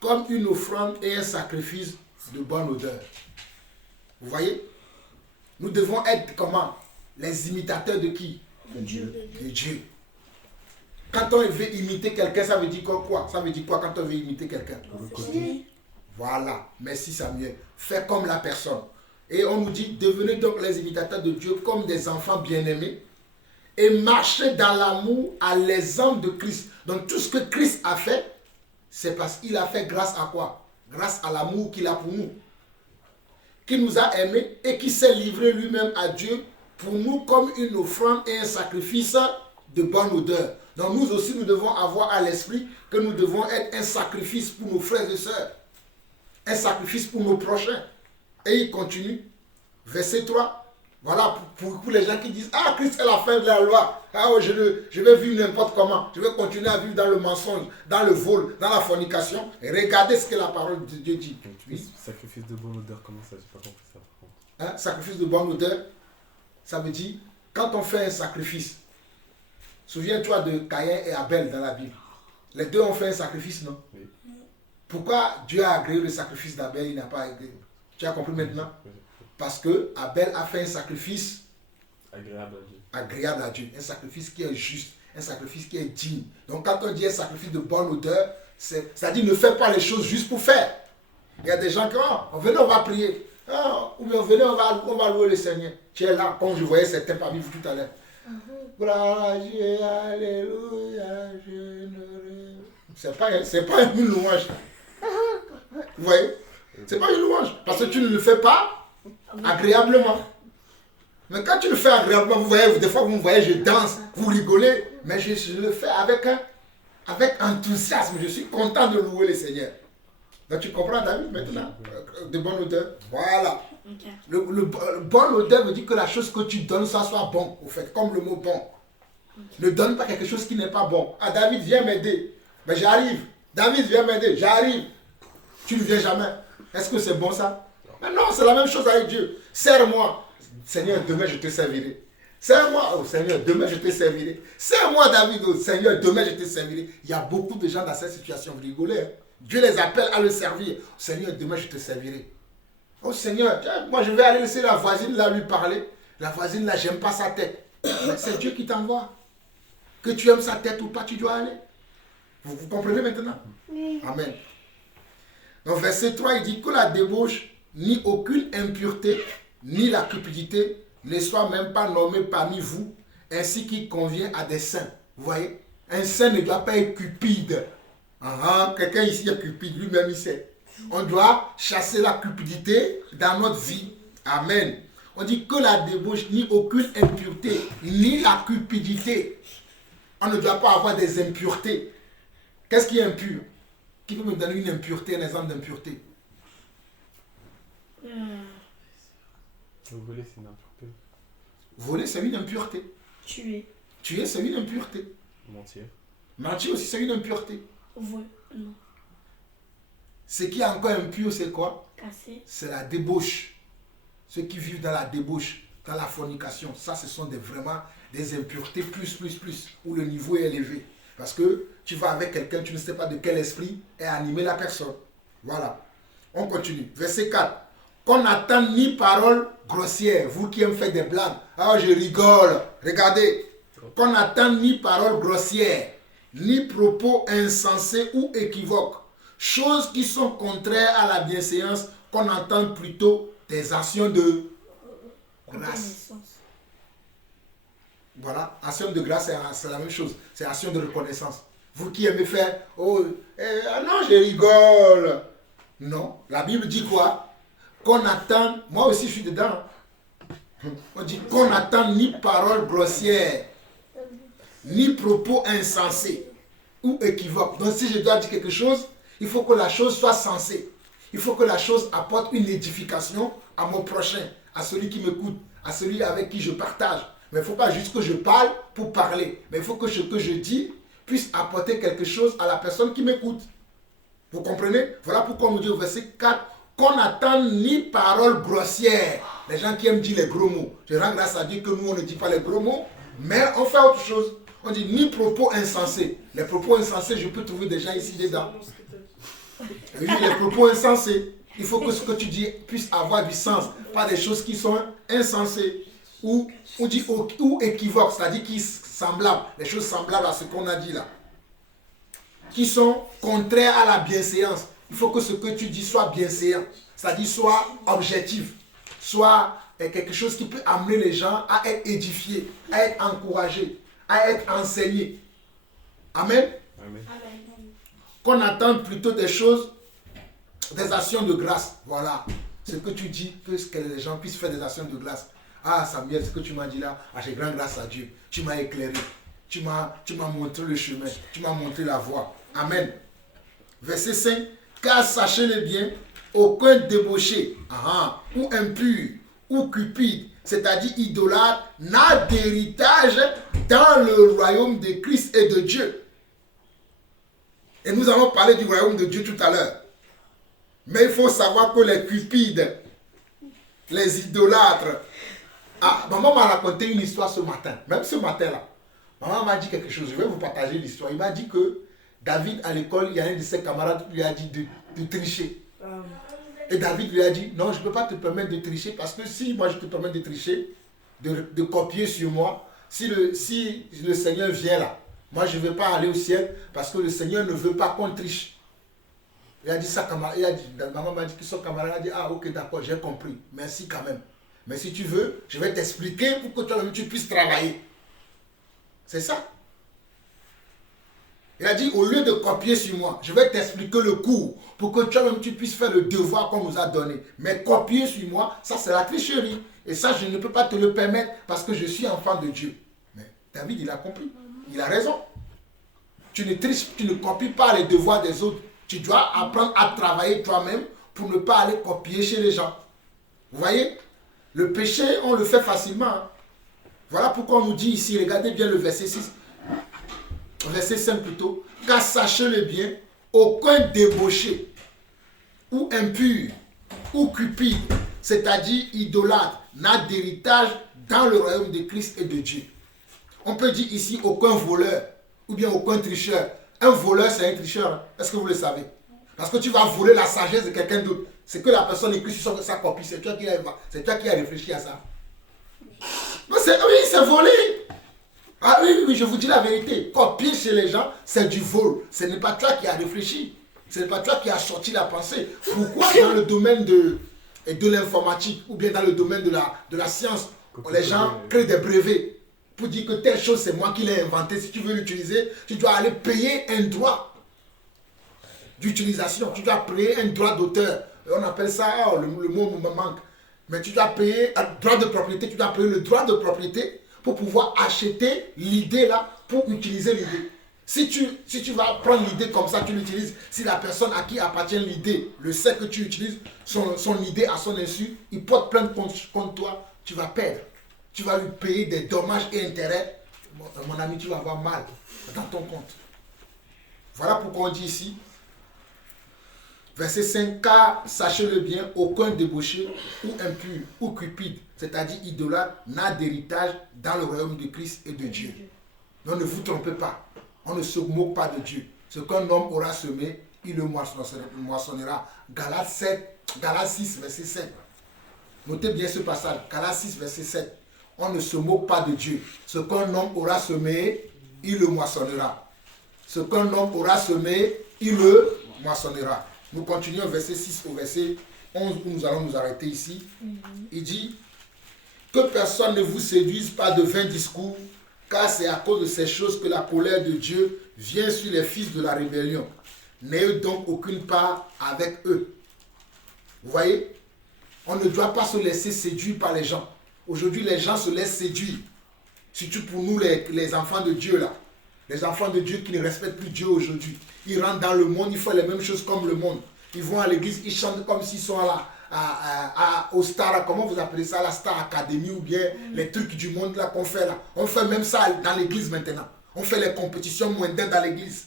comme une offrande et un sacrifice de bonne odeur. Vous voyez? Nous devons être comment? Les imitateurs de qui? De Dieu. De Dieu. Quand on veut imiter quelqu'un, ça veut dire quoi? Ça veut dire quoi quand on veut imiter quelqu'un? Voilà. Merci Samuel. Fais comme la personne. Et on nous dit, devenez donc les imitateurs de Dieu comme des enfants bien-aimés et marchez dans l'amour à l'exemple de Christ. Donc tout ce que Christ a fait, c'est parce qu'il a fait grâce à quoi? Grâce à l'amour qu'il a pour nous. Qui nous a aimés et qui s'est livré lui-même à Dieu pour nous comme une offrande et un sacrifice de bonne odeur. Donc nous aussi, nous devons avoir à l'esprit que nous devons être un sacrifice pour nos frères et sœurs. Un sacrifice pour nos prochains. Et il continue. Verset 3. Voilà, pour les gens qui disent, ah, Christ est la fin de la loi. Ah, ouais, je vais vivre n'importe comment. Je vais continuer à vivre dans le mensonge, dans le vol, dans la fornication. Et regardez ce que la parole de Dieu dit. Oui. Sacrifice de bonne odeur, comment ça? J'ai pas compris ça. Hein, sacrifice de bonne odeur, ça veut dire, quand on fait un sacrifice, souviens-toi de Caïn et Abel dans la Bible. Les deux ont fait un sacrifice, non? Oui. Pourquoi Dieu a agréé le sacrifice d'Abel, il n'a pas agréé? Tu as compris maintenant? Oui. Parce que Abel a fait un sacrifice Agréable à Dieu. un sacrifice qui est juste, un sacrifice qui est digne. Donc quand on dit un sacrifice de bonne odeur, c'est-à-dire ne fais pas les choses juste pour faire. Il y a des gens qui venez, on va prier. Ou bien venez, on va louer le Seigneur. Tu es là, comme je voyais certains parmi vous tout à l'heure. Gloire à Dieu, alléluia, c'est pas une louange. Vous voyez? C'est pas une louange. Parce que tu ne le fais pas agréablement. Mais quand tu le fais agréablement, vous voyez, des fois vous me voyez, je danse, vous rigolez, mais je le fais avec enthousiasme. Je suis content de louer le Seigneur. Donc tu comprends, David, maintenant? De bonne odeur. Voilà. Okay. Le bonne odeur veut dire que la chose que tu donnes, ça soit bon, au fait, comme le mot bon. Ne donne pas quelque chose qui n'est pas bon. Ah, David, viens m'aider. Mais j'arrive. David, viens m'aider. J'arrive. Tu ne viens jamais. Est-ce que c'est bon ça? Mais non, c'est la même chose avec Dieu. Sers-moi. Seigneur, demain je te servirai. Sers-moi, oh Seigneur, demain je te servirai. Sers-moi, David, oh Seigneur, demain je te servirai. Il y a beaucoup de gens dans cette situation, vous rigolez. Hein? Dieu les appelle à le servir. Seigneur, demain je te servirai. Oh Seigneur, moi je vais aller laisser la voisine là lui parler. La voisine là, j'aime pas sa tête. Mais c'est Dieu qui t'envoie. Que tu aimes sa tête ou pas, tu dois aller. Vous comprenez maintenant? Oui. Amen. Donc verset 3, il dit que la débauche, ni aucune impureté, ni la cupidité ne soit même pas nommée parmi vous, ainsi qu'il convient à des saints. Vous voyez? Un saint ne doit pas être cupide. Quelqu'un ici est cupide, lui-même il sait. On doit chasser la cupidité dans notre vie. Amen. On dit que la débauche, ni aucune impureté, ni la cupidité. On ne doit pas avoir des impuretés. Qu'est-ce qui est impur? Qui peut me donner une impureté, un exemple d'impureté? Voler, c'est une impureté. Voler, c'est une impureté. Tuer. Tuer, c'est une impureté. Mentir. Mentir aussi, c'est une impureté. Voler. Non. Ce qui est encore impur, c'est quoi? Casser. C'est la débauche. Ceux qui vivent dans la débauche, dans la fornication, ça, ce sont vraiment des impuretés plus, où le niveau est élevé. Parce que tu vas avec quelqu'un, tu ne sais pas de quel esprit est animé la personne. Voilà. On continue. Verset 4. Qu'on n'attend ni parole grossière. Vous qui aimez faire des blagues. Ah, je rigole. Regardez. Qu'on n'attend ni parole grossière, ni propos insensés ou équivoques. Choses qui sont contraires à la bienséance, qu'on entend plutôt des actions de grâce. Voilà, action de grâce, c'est la même chose. C'est action de reconnaissance. Vous qui aimez faire, non, je rigole. Non, la Bible dit quoi? Qu'on attend, moi aussi je suis dedans. On dit qu'on n'attend ni parole grossière, ni propos insensés ou équivoques. Donc si je dois dire quelque chose, il faut que la chose soit sensée. Il faut que la chose apporte une édification à mon prochain, à celui qui m'écoute, à celui avec qui je partage. Mais il ne faut pas juste que je parle pour parler. Mais il faut que ce que je dis puisse apporter quelque chose à la personne qui m'écoute. Vous comprenez? Voilà pourquoi on nous dit au verset 4 qu'on n'attend ni parole grossière. Les gens qui aiment dire les gros mots. Je rends grâce à Dieu que nous, on ne dit pas les gros mots, mais on fait autre chose. On dit ni propos insensés. Les propos insensés, je peux trouver des gens ici dedans. Oui, les propos insensés. Il faut que ce que tu dis puisse avoir du sens. Pas des choses qui sont insensées. Ou on dit ou équivoques, c'est-à-dire qui semblables. Les choses semblables à ce qu'on a dit là. Qui sont contraires à la bienséance. Il faut que ce que tu dis soit bienséant. C'est-à-dire soit objectif. Soit quelque chose qui peut amener les gens à être édifiés, à être encouragés, à être enseignés. Amen. Amen. Qu'on attende plutôt des choses, des actions de grâce. Voilà. Ce que tu dis, que les gens puissent faire des actions de grâce. Ah Samuel, ce que tu m'as dit là, j'ai grand grâce à Dieu. Tu m'as éclairé. tu m'as montré le chemin, tu m'as montré la voie. Amen. Verset 5. Car sachez-le bien, aucun débauché, ou impur, ou cupide, c'est-à-dire idolâtre, n'a d'héritage dans le royaume de Christ et de Dieu. Et nous allons parler du royaume de Dieu tout à l'heure. Mais il faut savoir que les cupides, les idolâtres... Ah, maman m'a raconté une histoire ce matin, même ce matin-là. Maman m'a dit quelque chose, je vais vous partager l'histoire. Il m'a dit que David, à l'école, il y a un de ses camarades qui lui a dit de tricher. Et David lui a dit, non, je ne peux pas te permettre de tricher parce que si moi je te permets de tricher, de copier sur moi, si le Seigneur vient là, moi je ne vais pas aller au ciel parce que le Seigneur ne veut pas qu'on triche. Il a dit ça, maman m'a dit que son camarade a dit, ah ok d'accord, j'ai compris, merci quand même. Mais si tu veux, je vais t'expliquer pour que toi-même tu puisses travailler. C'est ça. Il a dit, au lieu de copier sur moi, je vais t'expliquer le cours pour que toi-même tu puisses faire le devoir qu'on nous a donné. Mais copier sur moi, ça c'est la tricherie. Et ça, je ne peux pas te le permettre parce que je suis enfant de Dieu. Mais David, il a compris. Il a raison. Tu ne triches, tu ne copies pas les devoirs des autres. Tu dois apprendre à travailler toi-même pour ne pas aller copier chez les gens. Vous voyez? Le péché, on le fait facilement. Voilà pourquoi on nous dit ici, regardez bien le verset 6. Verset 5 plutôt. Car sachez-le bien, aucun débauché, ou impur, ou cupide, c'est-à-dire idolâtre, n'a d'héritage dans le royaume de Christ et de Dieu. On peut dire ici aucun voleur, ou bien aucun tricheur. Un voleur, c'est un tricheur. Est-ce que vous le savez? Parce que tu vas voler la sagesse de quelqu'un d'autre. C'est que la personne écrit sur sa copie. C'est toi qui as réfléchi à ça. Oui, c'est volé. Ah oui, je vous dis la vérité. Copier chez les gens, c'est du vol. Ce n'est pas toi qui as réfléchi. Ce n'est pas toi qui as sorti la pensée. Pourquoi dans le domaine de l'informatique ou bien dans le domaine de la science, les gens créent des brevets pour dire que telle chose, c'est moi qui l'ai inventé. Si tu veux l'utiliser, tu dois aller payer un droit d'utilisation. Tu dois payer un droit d'auteur. On appelle ça, le mot me manque. Mais tu dois payer un droit de propriété. Tu dois payer le droit de propriété pour pouvoir acheter l'idée là, pour utiliser l'idée. Si tu vas prendre l'idée comme ça, tu l'utilises. Si la personne à qui appartient l'idée le sait que tu utilises son idée à son insu, il porte plainte contre toi, tu vas perdre. Tu vas lui payer des dommages et intérêts. Mon ami, tu vas avoir mal dans ton compte. Voilà pourquoi on dit ici, verset 5, car sachez-le bien, aucun débauché ou impur ou cupide, c'est-à-dire idolâtre, n'a d'héritage dans le royaume de Christ et de Dieu. Donc ne vous trompez pas, on ne se moque pas de Dieu. Ce qu'un homme aura semé, il le moissonnera. Galates 6, verset 7. Notez bien ce passage, Galates 6, verset 7. On ne se moque pas de Dieu. Ce qu'un homme aura semé, il le moissonnera. Ce qu'un homme aura semé, il le moissonnera. Nous continuons verset 6 au verset 11 où nous allons nous arrêter ici. Il dit que personne ne vous séduise pas de vains discours, car c'est à cause de ces choses que la colère de Dieu vient sur les fils de la rébellion. N'ayez donc aucune part avec eux. Vous voyez? On ne doit pas se laisser séduire par les gens. Aujourd'hui, les gens se laissent séduire. Surtout pour nous, les enfants de Dieu là. Les enfants de Dieu qui ne respectent plus Dieu aujourd'hui. Ils rentrent dans le monde, ils font les mêmes choses comme le monde. Ils vont à l'église, ils chantent comme s'ils sont au Star, comment vous appelez ça, la Star Academy ou bien les trucs du monde là qu'on fait là. On fait même ça dans l'église maintenant. On fait les compétitions mondaines dans l'église.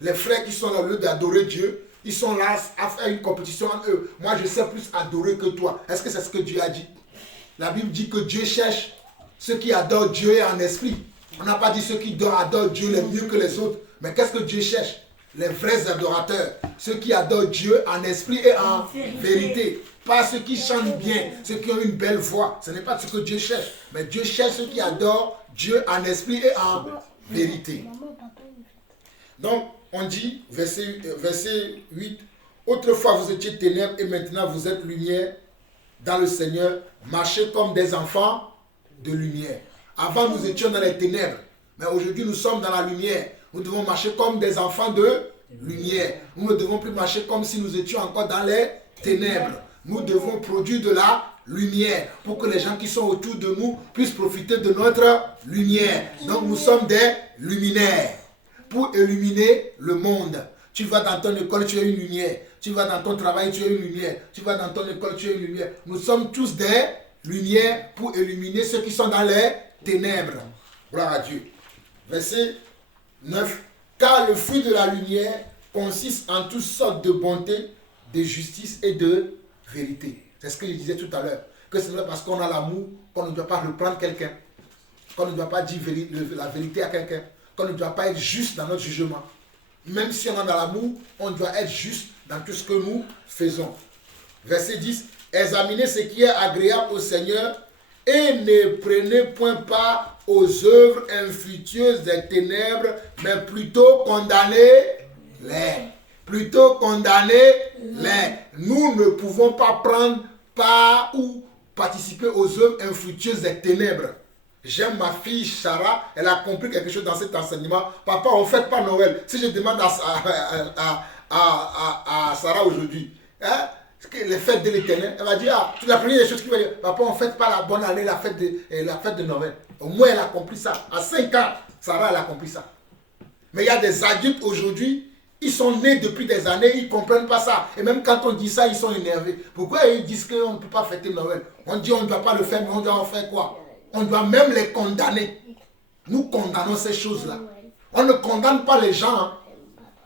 Les frères qui sont là, au lieu d'adorer Dieu, ils sont là à faire une compétition entre eux. Moi, je sais plus adorer que toi. Est-ce que c'est ce que Dieu a dit? La Bible dit que Dieu cherche ceux qui adorent Dieu et en esprit. On n'a pas dit ceux qui adorent Dieu les mieux que les autres. Mais qu'est-ce que Dieu cherche? Les vrais adorateurs. Ceux qui adorent Dieu en esprit et en vérité. Pas ceux qui chantent bien, ceux qui ont une belle voix. Ce n'est pas ce que Dieu cherche. Mais Dieu cherche ceux qui adorent Dieu en esprit et en vérité. Donc, on dit, verset 8, autrefois vous étiez ténèbres et maintenant vous êtes lumière dans le Seigneur. Marchez comme des enfants de lumière. Avant, nous étions dans les ténèbres. Mais aujourd'hui, nous sommes dans la lumière. Nous devons marcher comme des enfants de lumière. Nous ne devons plus marcher comme si nous étions encore dans les ténèbres. Nous devons produire de la lumière, pour que les gens qui sont autour de nous puissent profiter de notre lumière. Donc nous sommes des luminaires pour illuminer le monde. Tu vas dans ton école, tu as une lumière. Tu vas dans ton travail, tu as une lumière. Tu vas dans ton école, tu as une lumière. Nous sommes tous des lumières pour illuminer ceux qui sont dans les ténèbres. Gloire à Dieu. Verset 9. Car le fruit de la lumière consiste en toutes sortes de bonté, de justice et de vérité. C'est ce que je disais tout à l'heure. Que ce n'est pas parce qu'on a l'amour qu'on ne doit pas reprendre quelqu'un. Qu'on ne doit pas dire la vérité à quelqu'un. Qu'on ne doit pas être juste dans notre jugement. Même si on a dans l'amour, on doit être juste dans tout ce que nous faisons. Verset 10. Examinez ce qui est agréable au Seigneur et ne prenez point part aux œuvres infructueuses des ténèbres, mais plutôt condamnez-les. Plutôt condamnez-les. Nous ne pouvons pas prendre part ou participer aux œuvres infructueuses des ténèbres. J'aime ma fille Sarah, elle a compris quelque chose dans cet enseignement. Papa, on ne fête pas Noël. Si je demande à Sarah aujourd'hui, hein, les fêtes de l'Éternel, elle va dire, ah, la première des choses qu'il va dire, papa, on ne fête pas la bonne année, la fête de Noël. Au moins, elle a compris ça. À 5 ans, Sarah, elle a compris ça. Mais il y a des adultes aujourd'hui, ils sont nés depuis des années, ils ne comprennent pas ça. Et même quand on dit ça, ils sont énervés. Pourquoi ils disent qu'on ne peut pas fêter Noël? On dit on ne doit pas le faire, mais on doit en faire quoi? On doit même les condamner. Nous condamnons ces choses-là. On ne condamne pas les gens, hein,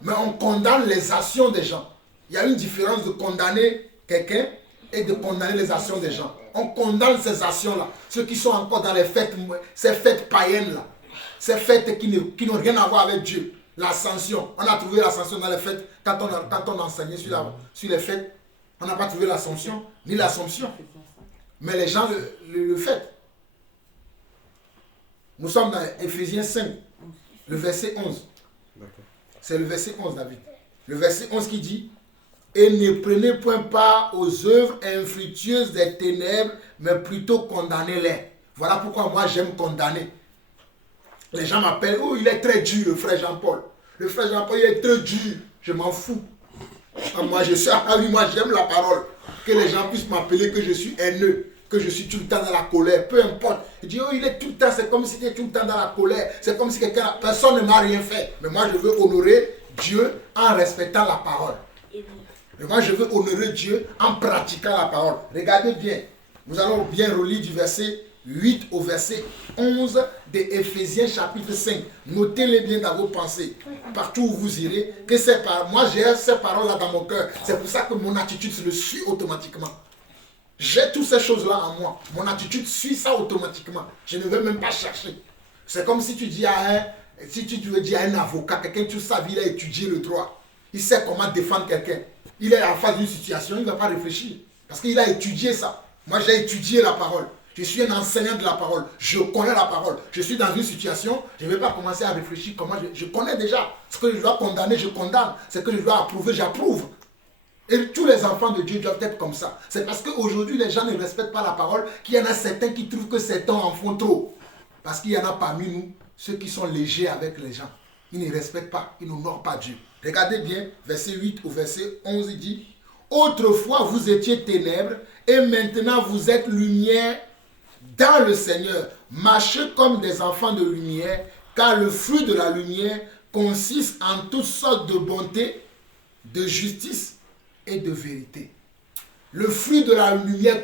mais on condamne les actions des gens. Il y a une différence de condamner quelqu'un et de condamner les actions des gens. On condamne ces actions-là. Ceux qui sont encore dans les fêtes, ces fêtes païennes-là. Ces fêtes qui n'ont rien à voir avec Dieu. L'ascension. On a trouvé l'ascension dans les fêtes. Quand on enseignait sur les fêtes, on n'a pas trouvé l'ascension, ni l'assomption. Mais les gens le fêtent. Nous sommes dans Éphésiens 5, le verset 11. C'est le verset 11, David. Le verset 11 qui dit « Et ne prenez point part aux œuvres infructueuses des ténèbres, mais plutôt condamnez-les. » Voilà pourquoi moi j'aime condamner. Les gens m'appellent « Oh, il est très dur, le frère Jean-Paul. Le frère Jean-Paul, il est très dur. » Je m'en fous. Moi j'aime la parole. Que les gens puissent m'appeler que je suis haineux, que je suis tout le temps dans la colère, peu importe. Il dit, oh, il est tout le temps, c'est comme si il était tout le temps dans la colère. C'est comme si personne ne m'a rien fait. Mais moi, je veux honorer Dieu en respectant la parole. Et moi, je veux honorer Dieu en pratiquant la parole. Regardez bien. Nous allons bien relire du verset 8 au verset 11 de Éphésiens chapitre 5. Notez-les bien dans vos pensées. Partout où vous irez, que moi, j'ai ces paroles-là dans mon cœur. C'est pour ça que mon attitude se le suit automatiquement. J'ai toutes ces choses-là en moi. Mon attitude suit ça automatiquement. Je ne veux même pas chercher. C'est comme si tu dis si tu veux dire à un avocat, quelqu'un qui sa vie, il a étudié le droit. Il sait comment défendre quelqu'un. Il est en face d'une situation, il ne va pas réfléchir. Parce qu'il a étudié ça. Moi, j'ai étudié la parole. Je suis un enseignant de la parole. Je connais la parole. Je suis dans une situation, je ne vais pas commencer à réfléchir comment je connais déjà. Ce que je dois condamner, je condamne. Ce que je dois approuver, j'approuve. Et tous les enfants de Dieu doivent être comme ça. C'est parce qu'aujourd'hui, les gens ne respectent pas la parole qu'il y en a certains qui trouvent que certains en font trop. Parce qu'il y en a parmi nous, ceux qui sont légers avec les gens. Ils ne respectent pas, ils n'honorent pas Dieu. Regardez bien, verset 8 au verset 11, il dit « Autrefois, vous étiez ténèbres, et maintenant vous êtes lumière dans le Seigneur. Marchez comme des enfants de lumière, car le fruit de la lumière consiste en toutes sortes de bonté, de justice, et de vérité. » Le fruit de la lumière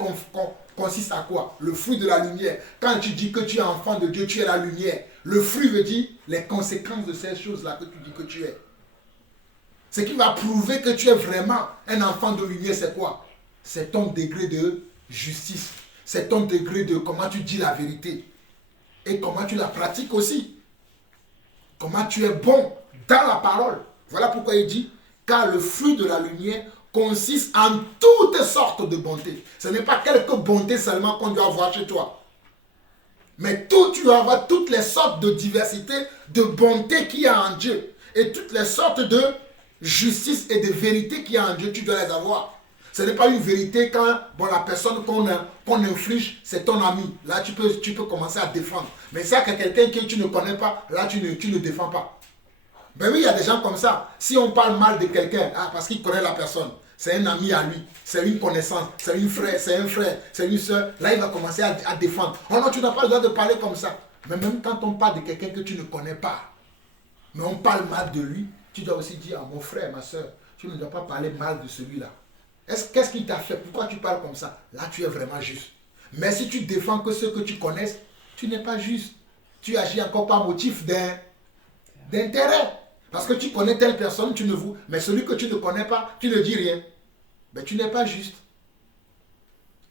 consiste à quoi? Le fruit de la lumière. Quand tu dis que tu es enfant de Dieu, tu es la lumière. Le fruit veut dire les conséquences de ces choses-là que tu dis que tu es. Ce qui va prouver que tu es vraiment un enfant de lumière, c'est quoi? C'est ton degré de justice. C'est ton degré de comment tu dis la vérité. Et comment tu la pratiques aussi. Comment tu es bon dans la parole. Voilà pourquoi il dit, car le fruit de la lumière consiste en toutes sortes de bontés. Ce n'est pas quelques bontés seulement qu'on doit avoir chez toi. Mais tu dois avoir toutes les sortes de diversité, de bonté qu'il y a en Dieu. Et toutes les sortes de justice et de vérité qu'il y a en Dieu, tu dois les avoir. Ce n'est pas une vérité quand la personne qu'on inflige, c'est ton ami. Là, tu peux commencer à défendre. Mais ça, que quelqu'un que tu ne connais pas, là, tu ne défends pas. Ben oui, il y a des gens comme ça. Si on parle mal de quelqu'un, parce qu'il connaît la personne, c'est un ami à lui, c'est une connaissance, c'est une frère, c'est un frère, c'est une soeur. Là, il va commencer à défendre. Oh non, tu n'as pas le droit de parler comme ça. Mais même quand on parle de quelqu'un que tu ne connais pas, mais on parle mal de lui, tu dois aussi dire à mon frère, ma soeur, tu ne dois pas parler mal de celui-là. Qu'est-ce qu'il t'a fait? Pourquoi tu parles comme ça? Là, tu es vraiment juste. Mais si tu défends que ceux que tu connais, tu n'es pas juste. Tu agis encore par motif d'intérêt. Parce que tu connais telle personne, tu ne vous... Mais celui que tu ne connais pas, tu ne dis rien. Mais tu n'es pas juste.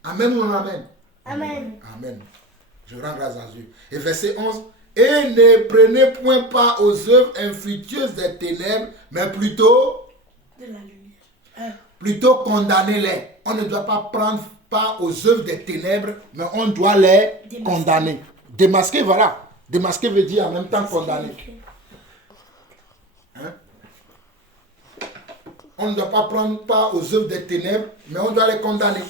Amen ou non amen? Amen. Amen. Je rends grâce à Dieu. Et verset 11. Et ne prenez point part aux œuvres infructueuses des ténèbres, mais plutôt... De la lumière. Plutôt condamnez-les. On ne doit pas prendre part aux œuvres des ténèbres, mais on doit les condamner. Démasquer, voilà. Démasquer veut dire en même temps condamner. Hein? On ne doit pas prendre part aux œuvres des ténèbres, mais on doit les condamner.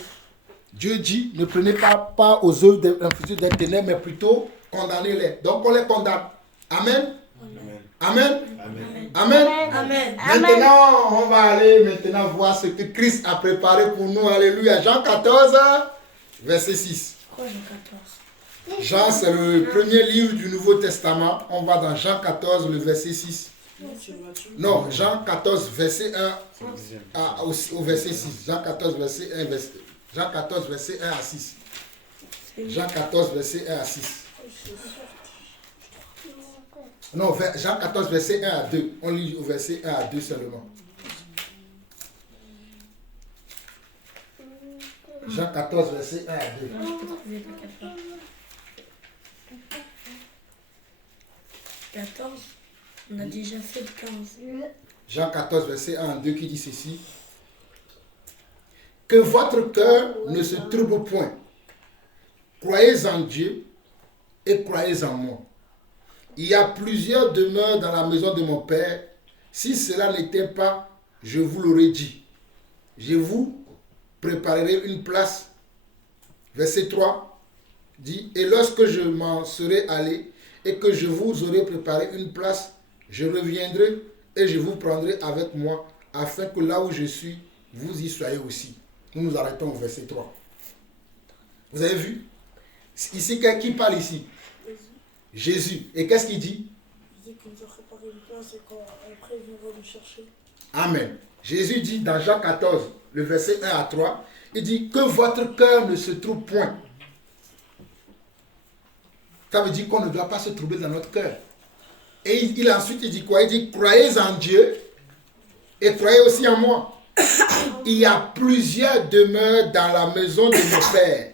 Dieu dit, ne prenez pas part aux œuvres des ténèbres, mais plutôt condamnez-les. Donc on les condamne. Amen. Amen. Amen. Amen. Amen. Maintenant, on va aller maintenant voir ce que Christ a préparé pour nous. Alléluia. Jean 14, verset 6. Pourquoi Jean 14? Jean, c'est le premier livre du Nouveau Testament. On va dans Jean 14, le verset 6. Non, Jean 14, verset 1 au verset 6. Jean 14, verset 1, Jean 14, verset 1 à 6. Jean 14, verset 1 à 6. Non, Jean 14, verset 1 à 2. On lit au verset 1 à 2 seulement. Jean 14, verset 1 à 2. Non, je peux trouver dans 14. On a déjà fait le 15. Jean 14, verset 1 à 2 qui dit ceci. Que votre cœur ne se trouble point. Croyez en Dieu et croyez en moi. Il y a plusieurs demeures dans la maison de mon Père. Si cela n'était pas, je vous l'aurais dit. Je vous préparerai une place. Verset 3 dit, et lorsque je m'en serai allé et que je vous aurai préparé une place, je reviendrai et je vous prendrai avec moi, afin que là où je suis, vous y soyez aussi. Nous nous arrêtons au verset 3. Vous avez vu? Ici, qui parle ici? Jésus. Et qu'est-ce qu'il dit? Il dit qu'il nous a préparé une place et qu'après il viendra nous chercher. Amen. Jésus dit dans Jean 14, le verset 1 à 3, il dit que votre cœur ne se trouble point. Ça veut dire qu'on ne doit pas se troubler dans notre cœur. Et ensuite il dit quoi? Il dit croyez en Dieu et croyez aussi en moi. Il y a plusieurs demeures dans la maison de mon Père.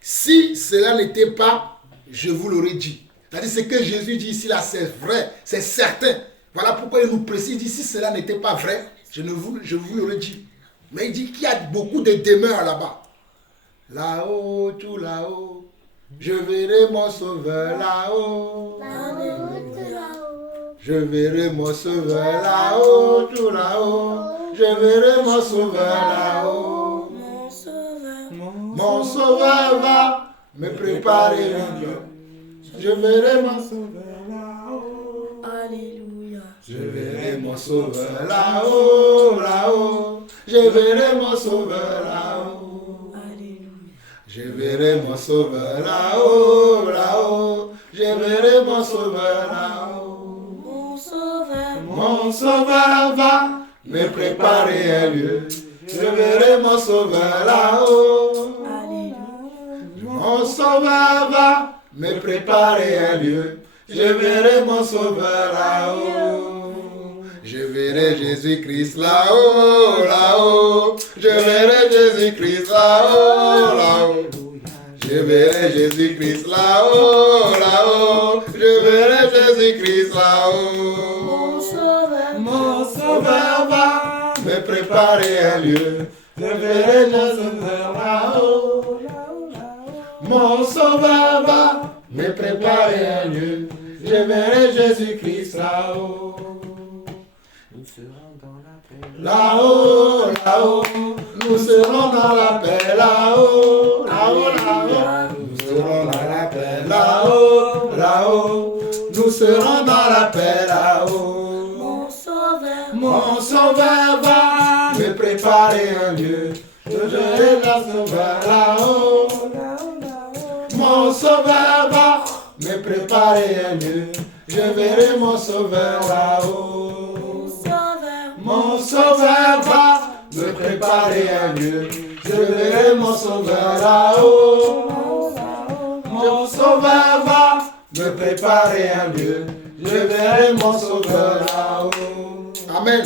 Si cela n'était pas, je vous l'aurais dit. C'est-à-dire ce que Jésus dit ici là, c'est vrai, c'est certain. Voilà pourquoi il nous précise, il dit si cela n'était pas vrai, je vous l'aurais dit. Mais il dit qu'il y a beaucoup de demeures là-bas. Là-haut, tout là-haut, je verrai mon sauveur là-haut. Je verrai mon sauveur là-haut, tout là-haut. Je verrai mon sauveur là-haut. Mon sauveur va me préparer un lieu. Je verrai mon sauveur là-haut. Alléluia. Je verrai mon sauveur là-haut, là-haut. Je verrai mon sauveur là-haut. Alléluia. Je verrai mon sauveur là-haut, là-haut. Je verrai mon sauveur là-haut. Mon sauveur. Mon sauveur va me préparer un lieu. Je verrai mon sauveur là-haut. Alléluia. Mon sauveur va me préparer un lieu. Je verrai mon sauveur là-haut. Je verrai Jésus-Christ là-haut, là-haut. Je verrai Jésus-Christ là-haut, là-haut. Je verrai Jésus-Christ là-haut, là-haut. Je verrai Jésus-Christ là-haut. Mon sauveur va me préparer un lieu. Je verrai mon sauveur là-haut. Mon sauveur va me préparer un lieu. Je verrai Jésus-Christ là-haut. Nous serons dans la paix. Là-haut, là-haut. Nous serons dans la paix là-haut. Là-haut, là-haut. Nous serons dans la paix là-haut. Là-haut. Nous serons dans la paix là-haut. Mon sauveur. Mon sauveur va me préparer un lieu. Je verrai mon sauveur là-haut. Mon sauveur va me préparer un lieu. Je verrai mon sauveur là-haut. Mon sauveur va me préparer un lieu. Je verrai mon sauveur là-haut. Mon sauveur va me préparer un lieu. Je verrai mon sauveur là-haut. Amen.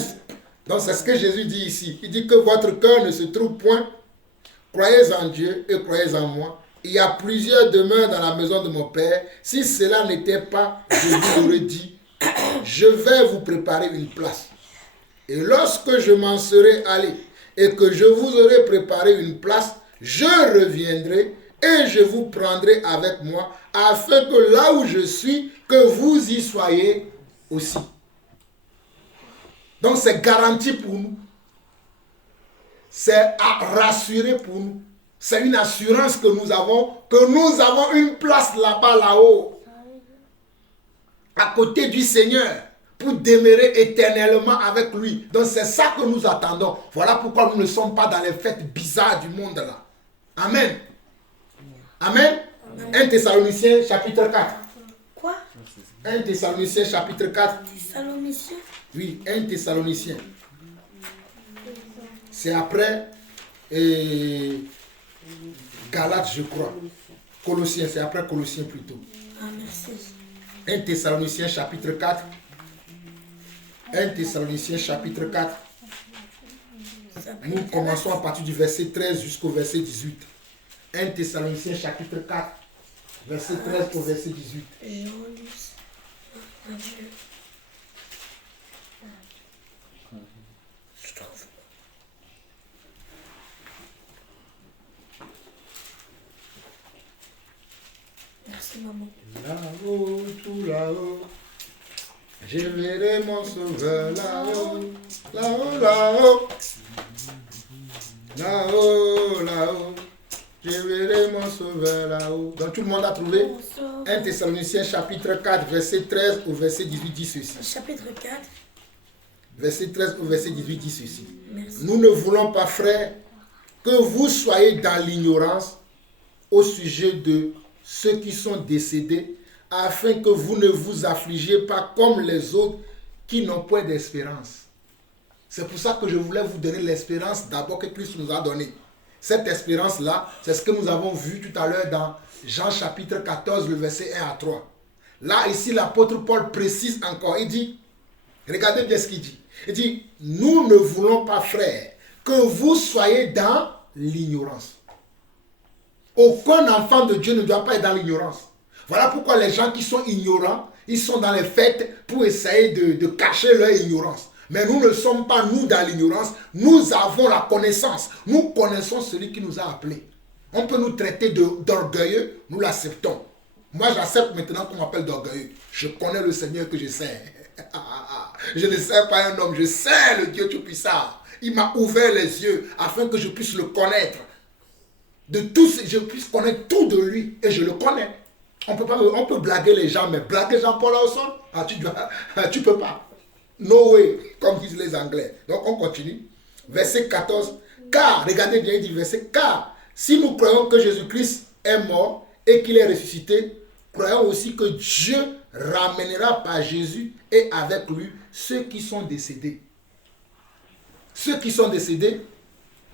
Donc c'est ce que Jésus dit ici. Il dit que votre cœur ne se trouve point. Croyez en Dieu et croyez en moi. Il y a plusieurs demeures dans la maison de mon Père. Si cela n'était pas, je vous aurais dit, je vais vous préparer une place. Et lorsque je m'en serai allé et que je vous aurai préparé une place, je reviendrai et je vous prendrai avec moi, afin que là où je suis, que vous y soyez aussi. Donc c'est garanti pour nous. C'est rassuré pour nous. C'est une assurance que nous avons une place là-bas, là-haut, à côté du Seigneur, pour demeurer éternellement avec lui. Donc c'est ça que nous attendons. Voilà pourquoi nous ne sommes pas dans les fêtes bizarres du monde là. Amen. Amen. 1 Thessaloniciens chapitre 4. Quoi? 1 Thessaloniciens chapitre 4. Thessaloniciens? Oui, 1 Thessaloniciens. C'est après Galates, je crois. Colossiens, c'est après Colossiens plutôt. Ah, merci. 1 Thessaloniciens chapitre 4. 1 Thessaloniciens chapitre 4. Nous commençons à partir du verset 13 jusqu'au verset 18. 1 Thessaloniciens chapitre 4, verset 13 au verset 18. Jean 10. Adieu. Je trouve. Merci maman. Là-haut, tout là-haut, je verrai mon sauveur là-haut, là-haut, là-haut, là-haut, là-haut, je verrai mon sauveur là-haut. Donc tout le monde a trouvé 1 Thessaloniciens chapitre 4, verset 13 au verset 18 dit ceci. Chapitre 4. Verset 13 au verset 18 dit ceci. Merci. Nous ne voulons pas, frères, que vous soyez dans l'ignorance au sujet de ceux qui sont décédés, afin que vous ne vous affligiez pas comme les autres qui n'ont point d'espérance. C'est pour ça que je voulais vous donner l'espérance d'abord que Christ nous a donnée. Cette espérance-là, c'est ce que nous avons vu tout à l'heure dans Jean chapitre 14, le verset 1 à 3. Là, ici, l'apôtre Paul précise encore. Il dit, regardez bien ce qu'il dit. Il dit, nous ne voulons pas, frères, que vous soyez dans l'ignorance. Aucun enfant de Dieu ne doit pas être dans l'ignorance. Voilà pourquoi les gens qui sont ignorants, ils sont dans les fêtes pour essayer de cacher leur ignorance. Mais nous ne sommes pas, nous, dans l'ignorance. Nous avons la connaissance. Nous connaissons celui qui nous a appelés. On peut nous traiter d'orgueilleux, nous l'acceptons. Moi, j'accepte maintenant qu'on m'appelle d'orgueilleux. Je connais le Seigneur que je sais. Je ne sais pas un homme, je sais le Dieu Tout-Puissant. Il m'a ouvert les yeux afin que je puisse le connaître. De tout, je puisse connaître tout de lui et je le connais. On peut blaguer les gens, mais blaguer Jean-Paul Lawson, tu peux pas. No way, comme disent les Anglais. Donc on continue. Verset 14. Car, regardez bien, il dit verset, car si nous croyons que Jésus-Christ est mort et qu'il est ressuscité, croyons aussi que Dieu ramènera par Jésus et avec lui ceux qui sont décédés. Ceux qui sont décédés,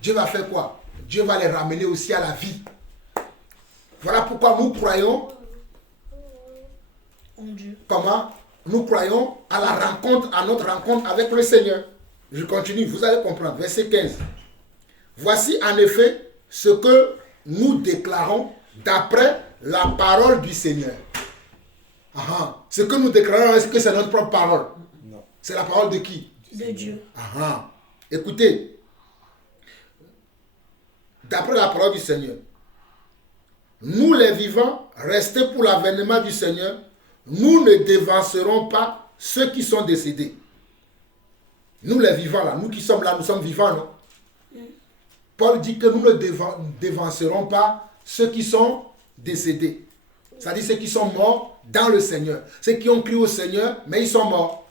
Dieu va faire quoi? Dieu va les ramener aussi à la vie. Voilà pourquoi nous croyons En Dieu. comment? Nous croyons à la rencontre, à notre rencontre avec le Seigneur. Je continue, vous allez comprendre. Verset 15. Voici en effet ce que nous déclarons d'après la parole du Seigneur. Ce que nous déclarons, est-ce que c'est notre propre parole? Non. C'est la parole de qui? De Dieu. Écoutez. D'après la parole du Seigneur. Nous les vivants, restés pour l'avènement du Seigneur, nous ne dévancerons pas ceux qui sont décédés. Nous les vivants là, nous qui sommes là, nous sommes vivants, non? Paul dit que nous ne dévancerons pas ceux qui sont décédés. C'est-à-dire ceux qui sont morts dans le Seigneur. Ceux qui ont crié au Seigneur, mais ils sont morts.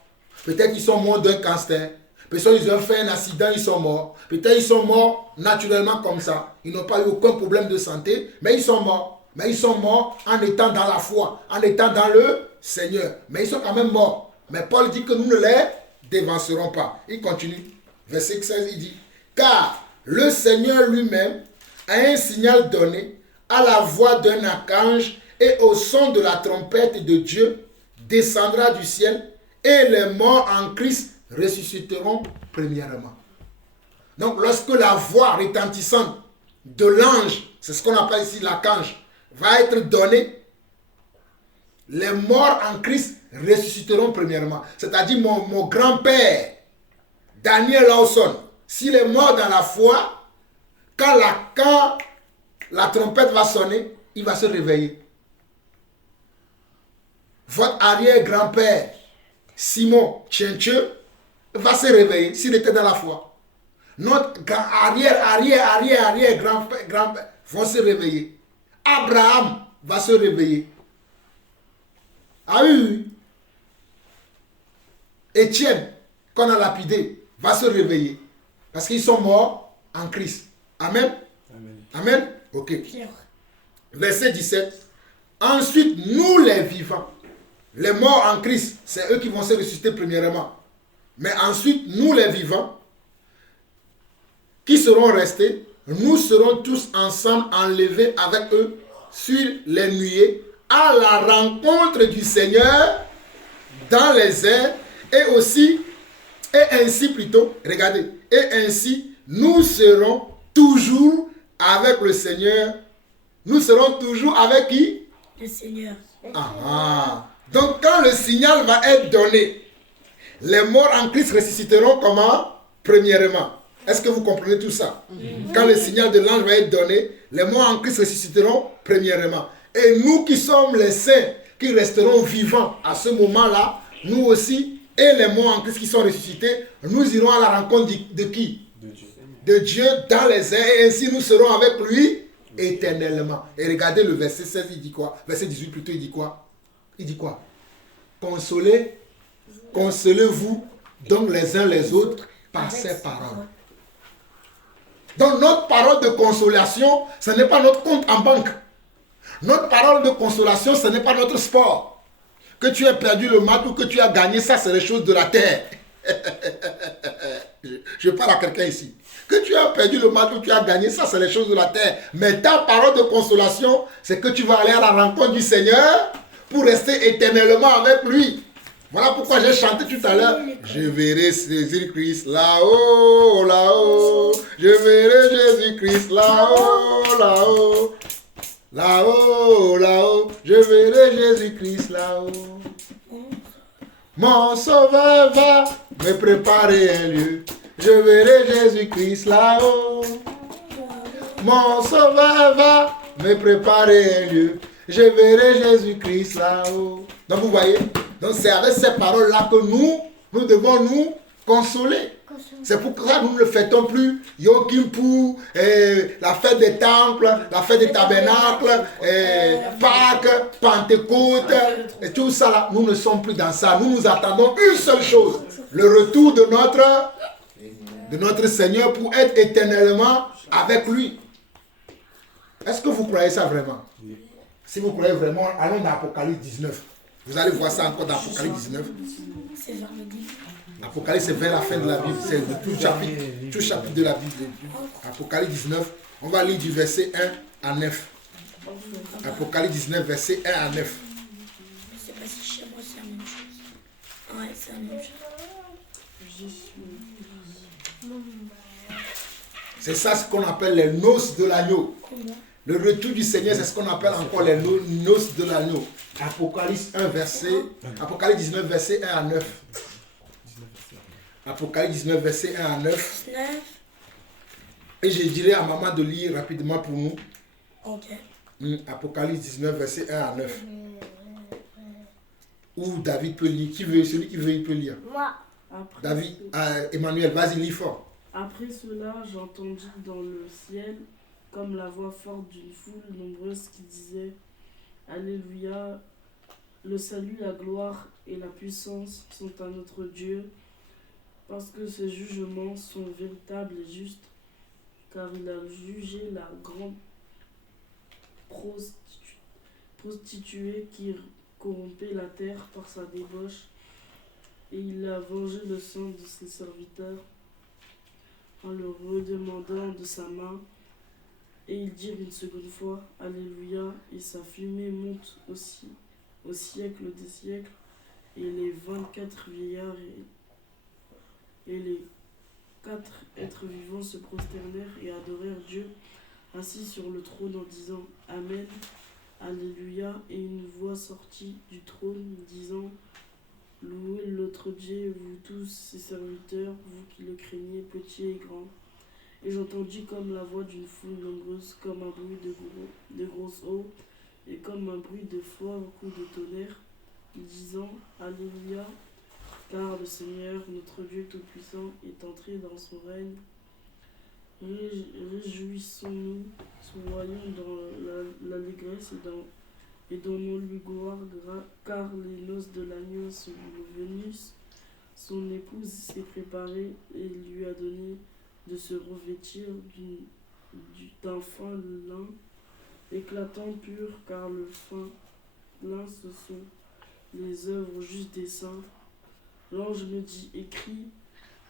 Peut-être qu'ils sont morts d'un cancer. Peut-être ils ont fait un accident, ils sont morts. Peut-être ils sont morts naturellement comme ça. Ils n'ont pas eu aucun problème de santé, mais ils sont morts. Mais ils sont morts en étant dans la foi, en étant dans le Seigneur. Mais ils sont quand même morts. Mais Paul dit que nous ne les dévancerons pas. Il continue. Verset 16, il dit, car le Seigneur lui-même a un signal donné à la voix d'un archange et au son de la trompette de Dieu descendra du ciel et les morts en Christ ressusciteront premièrement. Donc lorsque la voix retentissante de l'ange, c'est ce qu'on appelle ici l'archange, va être donnée, les morts en Christ ressusciteront premièrement. C'est-à-dire mon grand-père, Daniel Lawson, s'il est mort dans la foi, quand la trompette va sonner, il va se réveiller. Votre arrière-grand-père, Simon Tchenche, va se réveiller s'il était dans la foi. Notre arrière-grand-père vont se réveiller. Abraham va se réveiller. Ah oui. Étienne, qu'on a lapidé, va se réveiller. Parce qu'ils sont morts en Christ. Amen. Amen. Amen. Ok. Verset 17. Ensuite, nous les vivants, les morts en Christ, c'est eux qui vont se ressusciter premièrement. Mais ensuite, nous les vivants, qui seront restés, nous serons tous ensemble enlevés avec eux sur les nuées à la rencontre du Seigneur dans les airs et ainsi plutôt, regardez, et ainsi nous serons toujours avec le Seigneur. Nous serons toujours avec qui? Le Seigneur. Donc quand le signal va être donné, les morts en Christ ressusciteront comment? Premièrement. Est-ce que vous comprenez tout ça? Quand le signal de l'ange va être donné, les morts en Christ ressusciteront premièrement. Et nous qui sommes les saints, qui resterons vivants à ce moment-là, nous aussi, et les morts en Christ qui sont ressuscités, nous irons à la rencontre de qui? De Dieu. De Dieu dans les airs, et ainsi nous serons avec lui éternellement. Et regardez le verset 16, il dit quoi? Verset 18 plutôt, il dit quoi? Il dit quoi? Consolez-vous donc les uns les autres par ces paroles. Donc notre parole de consolation, ce n'est pas notre compte en banque. Notre parole de consolation, ce n'est pas notre sport. Que tu aies perdu le match ou que tu as gagné, ça c'est les choses de la terre. Je parle à quelqu'un ici. Que tu as perdu le match ou tu as gagné, ça c'est les choses de la terre. Mais ta parole de consolation, c'est que tu vas aller à la rencontre du Seigneur pour rester éternellement avec lui. Voilà pourquoi j'ai chanté tout à l'heure. Je verrai Jésus-Christ là-haut, là-haut. Je verrai Jésus-Christ là-haut, là-haut. Là-haut, là-haut. Je verrai Jésus-Christ là-haut. Mon sauveur va me préparer un lieu. Je verrai Jésus-Christ là-haut. Mon sauveur va me préparer un lieu. Je verrai Jésus-Christ là-haut. Donc vous voyez, donc c'est avec ces paroles-là que nous devons nous consoler. C'est pourquoi nous ne fêtons plus Yom Kippur, la fête des temples, la fête des tabernacles, Pâques, Pentecôte, et tout ça là. Nous ne sommes plus dans ça. Nous nous attendons une seule chose, le retour de notre Seigneur pour être éternellement avec lui. Est-ce que vous croyez ça vraiment? Si vous croyez vraiment, allons dans Apocalypse 19. Vous allez voir ça encore dans Apocalypse 19. C'est vers le début. Apocalypse, c'est vers la fin de la Bible. C'est tout chapitre de la Bible. Apocalypse 19, on va lire du verset 1 à 9. Apocalypse 19, verset 1 à 9. Je ne sais pas si chez moi c'est la même chose. Ouais, c'est la même chose. C'est ça ce qu'on appelle les noces de l'agneau. Le retour du Seigneur, c'est ce qu'on appelle encore les noces de l'agneau. Apocalypse 19, verset 1 à 9. Apocalypse 19, verset 1 à 9. Et je dirais à maman de lire rapidement pour nous. Ok. Apocalypse 19, verset 1 à 9. Ou David peut lire. Qui veut? Celui qui veut, il peut lire. Moi. David, Emmanuel, vas-y, lis fort. Après cela, j'entendis dans le ciel comme la voix forte d'une foule nombreuse qui disait « Alléluia, le salut, la gloire et la puissance sont à notre Dieu, parce que ses jugements sont véritables et justes, car il a jugé la grande prostituée qui corrompait la terre par sa débauche, et il a vengé le sang de ses serviteurs en le redemandant de sa main. Et ils dirent une seconde fois, Alléluia, et sa fumée monte aussi au siècle des siècles. Et les 24 vieillards et les 4 êtres vivants se prosternèrent et adorèrent Dieu assis sur le trône en disant Amen, Alléluia. Et une voix sortit du trône disant Louez l'autre Dieu, vous tous ses serviteurs, vous qui le craignez, petits et grands. Et j'entendis comme la voix d'une foule nombreuse, comme un bruit de grosses eaux, et comme un bruit de forts coups de tonnerre, disant Alléluia, car le Seigneur, notre Dieu Tout-Puissant, est entré dans son règne. Réjouissons-nous, soyons dans l'allégresse et donnons-lui gloire, car les noces de l'agneau sont venues. Son épouse s'est préparée et lui a donné de se revêtir d'un fin lin éclatant pur, car le fin lin, ce sont les œuvres justes des saints. L'ange me dit, écris,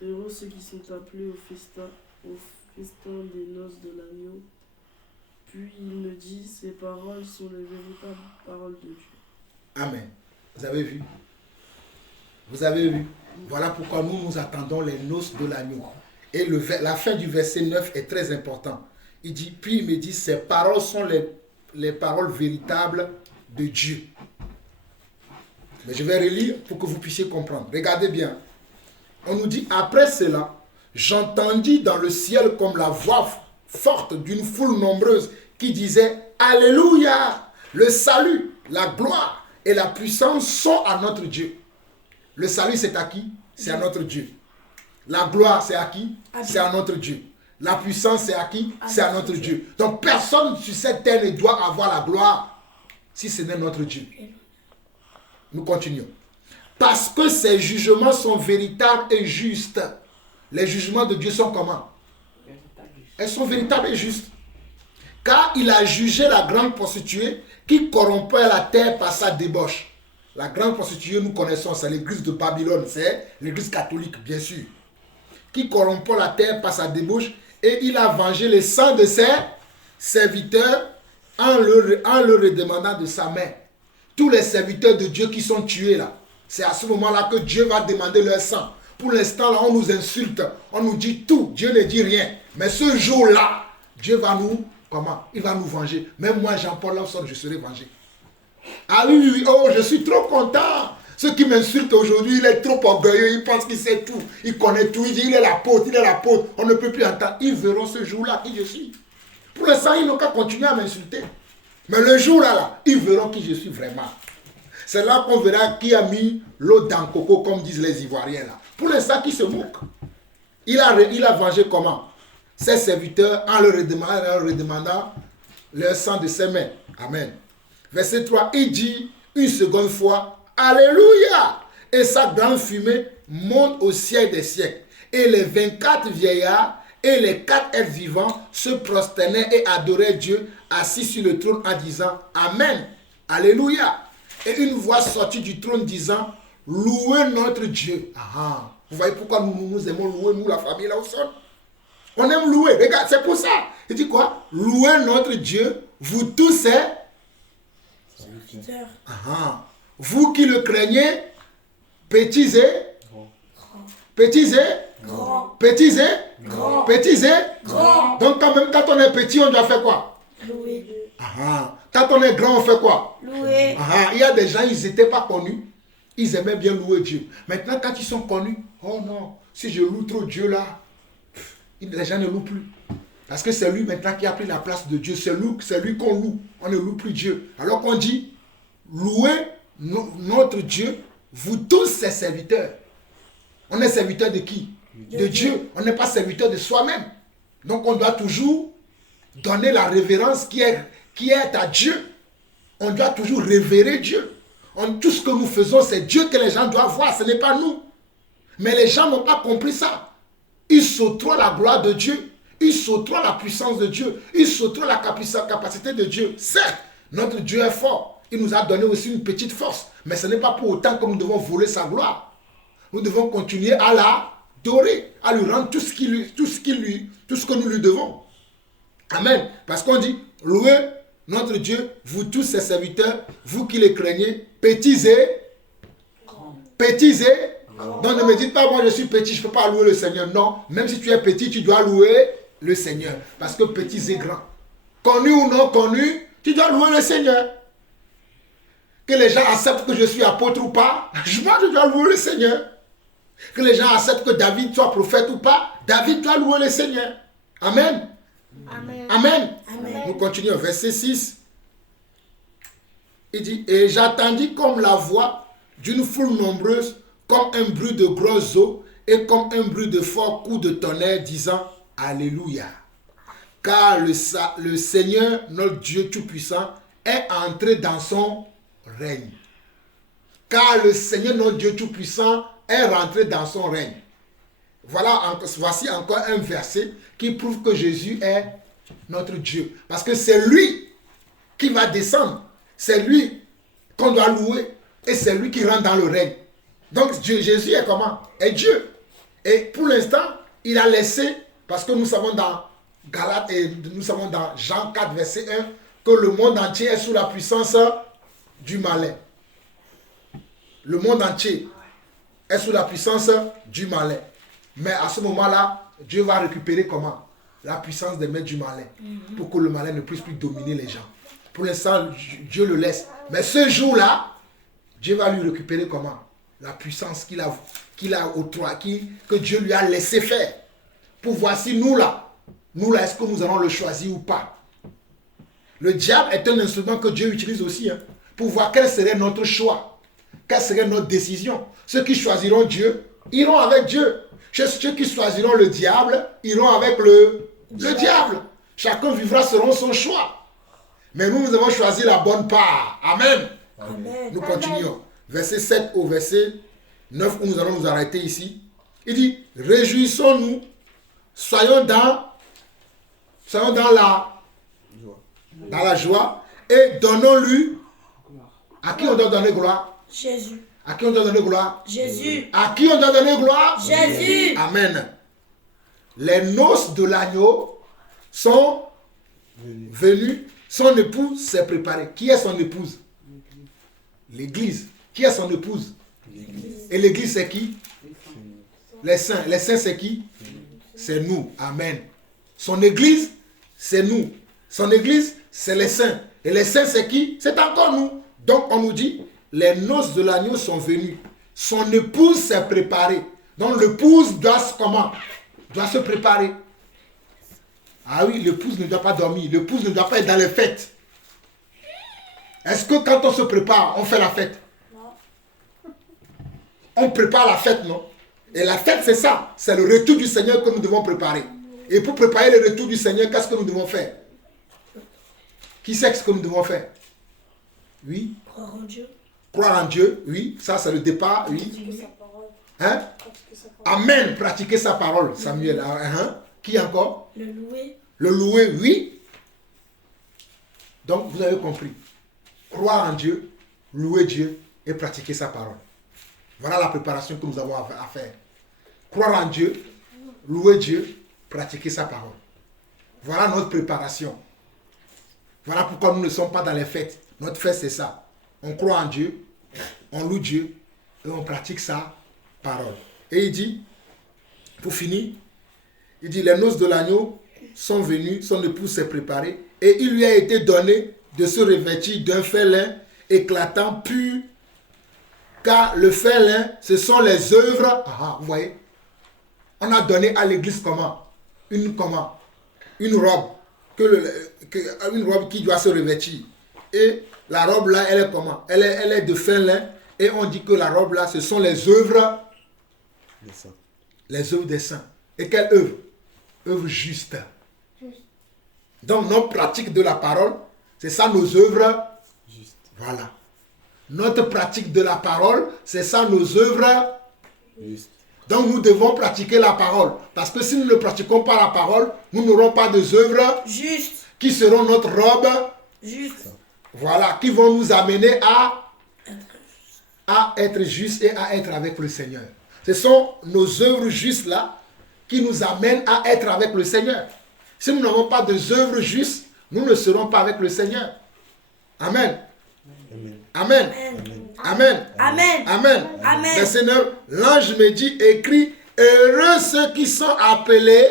heureux ceux qui sont appelés au festin des noces de l'agneau. Puis il me dit, ces paroles sont les véritables paroles de Dieu. Amen. Vous avez vu? Vous avez vu? Voilà pourquoi nous attendons les noces de l'agneau. Et la fin du verset 9 est très important. Il dit, puis il me dit, ces paroles sont les paroles véritables de Dieu. Mais je vais relire pour que vous puissiez comprendre. Regardez bien. On nous dit, après cela, j'entendis dans le ciel comme la voix forte d'une foule nombreuse qui disait, Alléluia, le salut, la gloire et la puissance sont à notre Dieu. Le salut, c'est à qui? C'est à notre Dieu. La gloire, c'est à qui? C'est à notre Dieu. La puissance, c'est à qui? C'est à notre Dieu. Donc, personne sur cette terre ne doit avoir la gloire si ce n'est notre Dieu. Nous continuons. Parce que ses jugements sont véritables et justes. Les jugements de Dieu sont comment? Elles sont véritables et justes. Car il a jugé la grande prostituée qui corrompait la terre par sa débauche. La grande prostituée, nous connaissons, c'est l'église de Babylone, c'est l'église catholique, bien sûr. Qui corrompait la terre par sa débauche, et il a vengé le sang de ses serviteurs en le redemandant de sa main. Tous les serviteurs de Dieu qui sont tués là, c'est à ce moment-là que Dieu va demander leur sang. Pour l'instant, là, on nous insulte, on nous dit tout, Dieu ne dit rien. Mais ce jour-là, Dieu va nous, comment? Il va nous venger. Même moi, Jean-Paul Lawson, je serai vengé. Ah oui, oui, oui, oh, je suis trop content. Ceux qui m'insultent aujourd'hui, il est trop orgueilleux, il pense qu'il sait tout, il connaît tout, il dit il est l'apôtre, on ne peut plus entendre. Ils verront ce jour-là qui je suis. Pour l'instant, ils n'ont qu'à continuer à m'insulter. Mais le jour-là, ils verront qui je suis vraiment. C'est là qu'on verra qui a mis l'eau dans le coco, comme disent les Ivoiriens là. Pour l'instant, qui se moque. Il a vengé comment? Ses serviteurs en leur redemandant leur sang de ses mains. Amen. Verset 3, il dit une seconde fois, Alléluia! Et sa grande fumée monte au ciel des siècles. Et les 24 vieillards et les 4 êtres vivants se prosternaient et adoraient Dieu assis sur le trône en disant, Amen, Alléluia! Et une voix sortit du trône disant, louez notre Dieu. Ah, vous voyez pourquoi nous aimons louer, nous, la famille là au sol? On aime louer, regarde, c'est pour ça. Il dit quoi? Louez notre Dieu, vous tous ces serviteurs. Ah, vous qui le craignez, petits et petits et Grand. petits et Grand. petits et Grand. Donc quand même quand on est petit, on doit faire quoi? Loué. Ah, quand on est grand, on fait quoi? Loué. Ah, il y a des gens, ils n'étaient pas connus. Ils aimaient bien louer Dieu. Maintenant, quand ils sont connus, oh non, si je loue trop Dieu là, les gens ne louent plus. Parce que c'est lui maintenant qui a pris la place de Dieu. C'est lui qu'on loue. On ne loue plus Dieu. Alors qu'on dit, louez notre Dieu, vous tous ses serviteurs. On est serviteur de qui? De Dieu. On n'est pas serviteur de soi-même. Donc on doit toujours donner la révérence qui est à Dieu. On doit toujours révérer Dieu. Tout ce que nous faisons, c'est Dieu que les gens doivent voir, ce n'est pas nous. Mais les gens n'ont pas compris ça. Ils s'octroient la gloire de Dieu. Ils s'octroient la puissance de Dieu. Ils s'octroient la capacité de Dieu. Certes, notre Dieu est fort. Il nous a donné aussi une petite force. Mais ce n'est pas pour autant que nous devons voler sa gloire. Nous devons continuer à l'adorer, à lui rendre tout ce que nous lui devons. Amen. Parce qu'on dit, louez notre Dieu, vous tous ses serviteurs, vous qui les craignez, petits et donc ne me dites pas, moi je suis petit, je ne peux pas louer le Seigneur. Non, même si tu es petit, tu dois louer le Seigneur. Parce que petits et grands, connu ou non connu, tu dois louer le Seigneur. Que les gens acceptent que je suis apôtre ou pas, je dois louer le Seigneur. Que les gens acceptent que David soit prophète ou pas, David doit louer le Seigneur. Amen. Amen. Amen. Amen. Nous continuons, verset 6. Il dit, et j'attendis comme la voix d'une foule nombreuse, comme un bruit de grosses eaux, et comme un bruit de fort coup de tonnerre, disant, Alléluia. Car le Seigneur, notre Dieu Tout-Puissant, est entré dans son règne. Car le Seigneur, notre Dieu Tout-Puissant, est rentré dans son règne. Voici encore un verset qui prouve que Jésus est notre Dieu. Parce que c'est lui qui va descendre. C'est lui qu'on doit louer. Et c'est lui qui rentre dans le règne. Donc Jésus est comment? Est Dieu. Et pour l'instant, il a laissé, parce que nous savons dans Galates et nous savons dans Jean 4, verset 1, que le monde entier est sous la puissance du malin. Le monde entier est sous la puissance du malin. Mais à ce moment-là, Dieu va récupérer comment? La puissance des maîtres du malin. Pour que le malin ne puisse plus dominer les gens. Pour l'instant, Dieu le laisse. Mais ce jour-là, Dieu va lui récupérer comment? La puissance que Dieu lui a laissé faire. Pour voir si nous là, est-ce que nous allons le choisir ou pas? Le diable est un instrument que Dieu utilise aussi, hein, pour voir quel serait notre choix. Quelle serait notre décision? Ceux qui choisiront Dieu, iront avec Dieu. Ceux qui choisiront le diable, iront avec le diable. Chacun vivra selon son choix. Mais nous avons choisi la bonne part. Amen. Amen. Nous continuons. Verset 7 au verset 9, où nous allons nous arrêter ici. Il dit, réjouissons-nous, soyons dans la joie et donnons-lui. À qui on doit donner gloire? Jésus. À qui on doit donner gloire? Jésus. À qui on doit donner gloire? Jésus. Amen. Les noces de l'agneau sont venues. Son épouse s'est préparée. Qui est son épouse? L'Église. Qui est son épouse? Et l'Église c'est qui? Les saints. Les saints c'est qui? C'est nous. Amen. Son Église c'est nous. Son Église c'est les saints. Et les saints c'est qui? C'est encore nous. Donc on nous dit, les noces de l'agneau sont venues. Son épouse s'est préparée. Donc l'épouse doit se préparer. Ah oui, l'épouse ne doit pas dormir. L'épouse ne doit pas être dans les fêtes. Est-ce que quand on se prépare, on fait la fête? Non. On prépare la fête, non? Et la fête, c'est ça. C'est le retour du Seigneur que nous devons préparer. Et pour préparer le retour du Seigneur, qu'est-ce que nous devons faire? Qui sait ce que nous devons faire? Oui. Croire en Dieu. Croire en Dieu, oui. Ça, c'est le départ, oui. Pratiquer sa parole. Hein? Pratiquer sa parole. Amen. Pratiquer sa parole, Samuel. Hein? Qui encore? Le louer. Le louer, oui. Donc, vous avez compris. Croire en Dieu, louer Dieu et pratiquer sa parole. Voilà la préparation que nous avons à faire. Croire en Dieu, louer Dieu, pratiquer sa parole. Voilà notre préparation. Voilà pourquoi nous ne sommes pas dans les fêtes. Notre fête, c'est ça. On croit en Dieu, on loue Dieu et on pratique sa parole. Et il dit, pour finir, il dit, les noces de l'agneau sont venues, son épouse s'est préparée et il lui a été donné de se revêtir d'un fin lin éclatant, pur, car le fin lin, ce sont les œuvres. Vous voyez, on a donné à l'église une robe, une robe qui doit se revêtir. Et la robe là, elle est comment? Elle est de fin lin, et on dit que la robe là, ce sont les œuvres des saints. Les œuvres des saints. Et quelle œuvre? Œuvre juste. Donc notre pratique de la parole, c'est ça nos œuvres. Juste. Voilà. Notre pratique de la parole, c'est ça nos œuvres. Juste. Donc nous devons pratiquer la parole. Parce que si nous ne pratiquons pas la parole, nous n'aurons pas des œuvres Juste. qui seront notre robe. Juste. Voilà, qui vont nous amener à être justes et à être avec le Seigneur. Ce sont nos œuvres justes là qui nous amènent à être avec le Seigneur. Si nous n'avons pas de œuvres justes, nous ne serons pas avec le Seigneur. Amen. Amen. Amen. Amen. Amen. Amen. Verset 9, l'ange me dit, écrit, heureux ceux qui sont appelés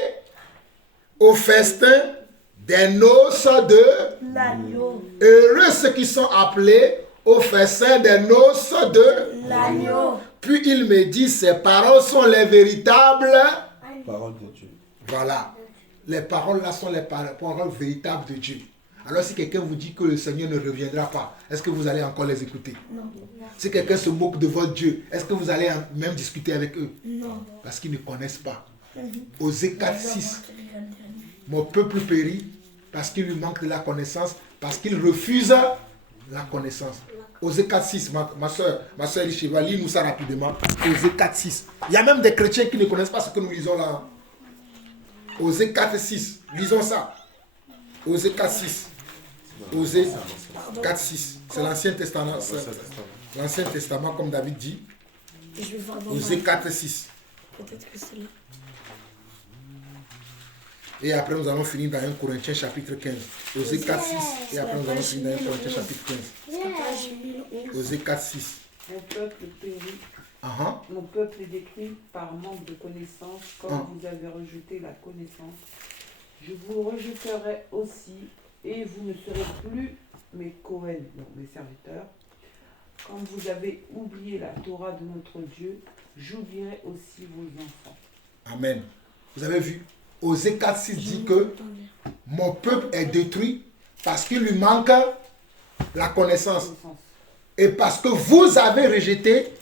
au festin des noces de... L'agneau. Heureux ceux qui sont appelés au festin des noces de... L'agneau. Puis il me dit, ces paroles sont les véritables... Parole de Dieu. Voilà. Les paroles là sont les paroles véritables de Dieu. Alors si quelqu'un vous dit que le Seigneur ne reviendra pas, est-ce que vous allez encore les écouter? Non. Si quelqu'un se moque de votre Dieu, est-ce que vous allez même discuter avec eux? Non. Parce qu'ils ne connaissent pas. Osée 4, 6. Mon peuple périt parce qu'il lui manque de la connaissance, parce qu'il refuse la connaissance. Osée 4, 6. Ma soeur Elishiva, lis-nous ça rapidement. Osée 4, 6. Il y a même des chrétiens qui ne connaissent pas ce que nous lisons là. Osée 4, 6. Lisons ça. Osée 4, 6. Osée 4, 6. C'est l'Ancien Testament. L'Ancien Testament, comme David dit. Je vais voir dans Osée 4, 6. Peut-être que c'est là. Et après, nous allons finir dans 1 Corinthiens chapitre 15. Osée 4, 6. Et après, nous allons finir dans 1 Corinthiens chapitre 15. Page 1011. Osée 4, 6. Mon peuple périt, mon peuple est détruit par manque de connaissance, comme vous avez rejeté la connaissance. Je vous rejetterai aussi, et vous ne serez plus mes Cohen, donc mes serviteurs. Comme vous avez oublié la Torah de notre Dieu, j'oublierai aussi vos enfants. Amen. Vous avez vu, Osée 4, 6 dit que mon peuple est détruit parce qu'il lui manque la connaissance. Et parce que vous avez rejeté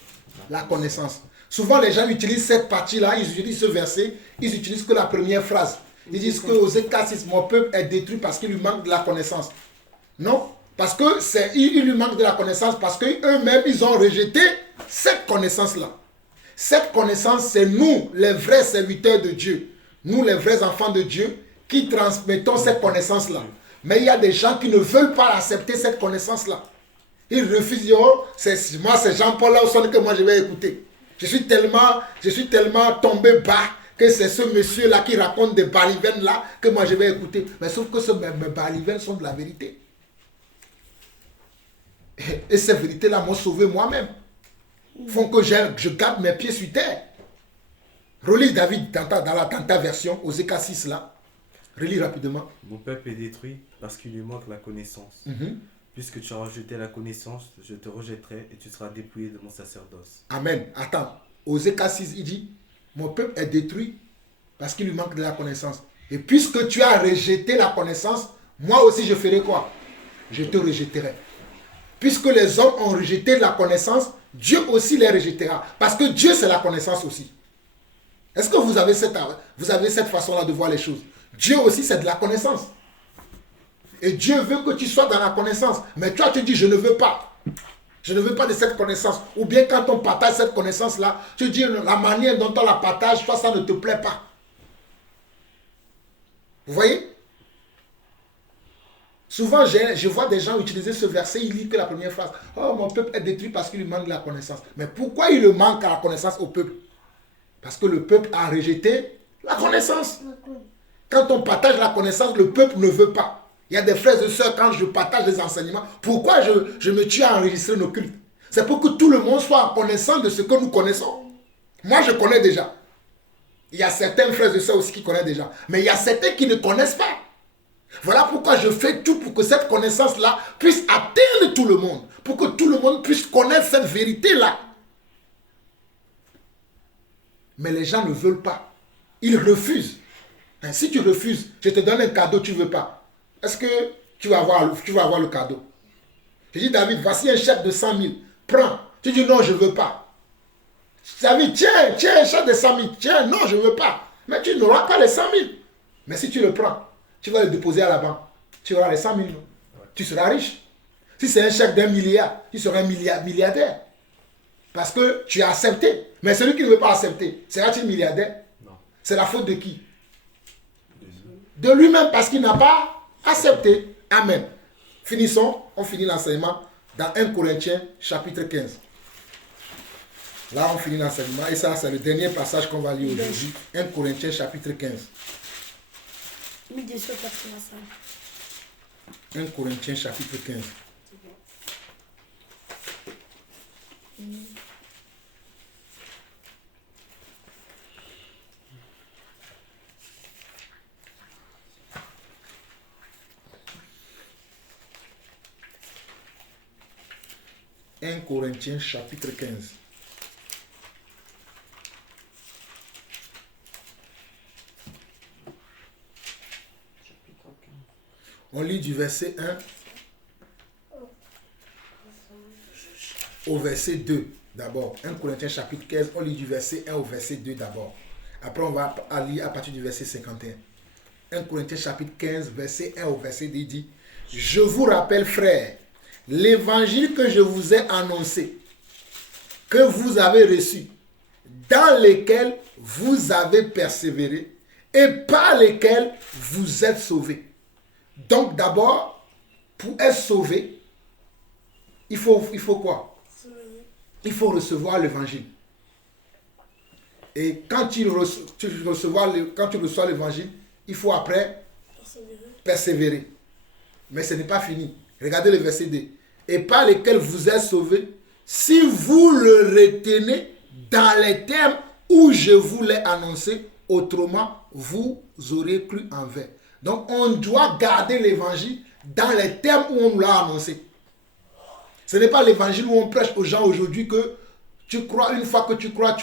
la connaissance. Souvent, les gens utilisent cette partie-là, ils utilisent ce verset, ils utilisent que la première phrase. Ils disent que Osée 4, 6, mon peuple est détruit parce qu'il lui manque de la connaissance. Non, parce que il lui manque de la connaissance parce qu'eux-mêmes, ils ont rejeté cette connaissance-là. Cette connaissance, c'est nous, les vrais serviteurs de Dieu. Nous, les vrais enfants de Dieu, qui transmettons cette connaissance-là. Mais il y a des gens qui ne veulent pas accepter cette connaissance-là. Ils refusent, oh, moi c'est Jean-Paul là que moi je vais écouter. Je suis tellement tombé bas que c'est ce monsieur-là qui raconte des balivernes là que moi je vais écouter. Mais sauf que mes balivernes sont de la vérité. Et ces vérités-là m'ont sauvé moi-même. Font que je garde mes pieds sur terre. Relis David dans ta version, Osée 4, 6 là. Relis rapidement. Mon peuple est détruit parce qu'il lui manque la connaissance. Puisque tu as rejeté la connaissance, je te rejetterai et tu seras dépouillé de mon sacerdoce. Amen. Attends. Osée 4, 6, il dit, mon peuple est détruit parce qu'il lui manque de la connaissance. Et puisque tu as rejeté la connaissance, moi aussi je ferai quoi? Je te rejetterai. Puisque les hommes ont rejeté la connaissance, Dieu aussi les rejettera. Parce que Dieu, c'est la connaissance aussi. Est-ce que vous avez cette façon-là de voir les choses? Dieu aussi, c'est de la connaissance. Et Dieu veut que tu sois dans la connaissance. Mais toi, tu dis, je ne veux pas. Je ne veux pas de cette connaissance. Ou bien quand on partage cette connaissance-là, tu dis, la manière dont on la partage, toi, ça ne te plaît pas. Vous voyez? Souvent, je vois des gens utiliser ce verset, ils lisent que la première phrase. Oh, mon peuple est détruit parce qu'il lui manque de la connaissance. Mais pourquoi il le manque à la connaissance au peuple? Parce que le peuple a rejeté la connaissance. Quand on partage la connaissance, le peuple ne veut pas. Il y a des frères et sœurs, quand je partage les enseignements, pourquoi je me tue à enregistrer nos cultes? C'est pour que tout le monde soit en connaissance de ce que nous connaissons. Moi, je connais déjà. Il y a certains frères et sœurs aussi qui connaissent déjà. Mais il y a certains qui ne connaissent pas. Voilà pourquoi je fais tout pour que cette connaissance-là puisse atteindre tout le monde. Pour que tout le monde puisse connaître cette vérité-là. Mais les gens ne veulent pas. Ils refusent. Et si tu refuses, je te donne un cadeau, tu ne veux pas. Est-ce que tu vas avoir le cadeau? Je dis, David, voici un chèque de 100 000. Prends. Tu dis, non, je ne veux pas. David, tiens un chèque de 100 000. Tiens, non, je ne veux pas. Mais tu n'auras pas les 100 000. Mais si tu le prends, tu vas le déposer à la banque. Tu auras les 100 000. Tu seras riche. Si c'est un chèque d'1 milliard, tu seras un milliardaire. Parce que tu as accepté. Mais celui qui ne veut pas accepter, sera-t-il milliardaire? Non. C'est la faute de qui? De lui. De lui-même, parce qu'il n'a pas accepté. Amen. Finissons, on finit l'enseignement dans 1 Corinthiens chapitre 15. Là, on finit l'enseignement et ça, c'est le dernier passage qu'on va lire aujourd'hui. 1 Corinthiens chapitre 15. 1 Corinthiens chapitre 15. « 1 Corinthiens chapitre 15. Chapitre 15. On lit du verset 1 au verset 2 d'abord. 1 Corinthiens chapitre 15, on lit du verset 1 au verset 2 d'abord. Après, on va lire à partir du verset 51. 1 Corinthiens chapitre 15, verset 1 au verset 2, il dit: « Je vous rappelle, frères, l'évangile que je vous ai annoncé, que vous avez reçu, dans lesquels vous avez persévéré et par lesquels vous êtes sauvés. » Donc d'abord, pour être sauvé, il faut quoi? Il faut recevoir l'évangile. Et quand tu reçois l'évangile, il faut après persévérer. Mais ce n'est pas fini. Regardez le verset 2. Et par lesquels vous êtes sauvés, si vous le retenez dans les termes où je vous l'ai annoncé, autrement vous aurez cru en vain. Donc on doit garder l'évangile dans les termes où on nous l'a annoncé. Ce n'est pas l'évangile où on prêche aux gens aujourd'hui que tu crois, une fois que tu crois,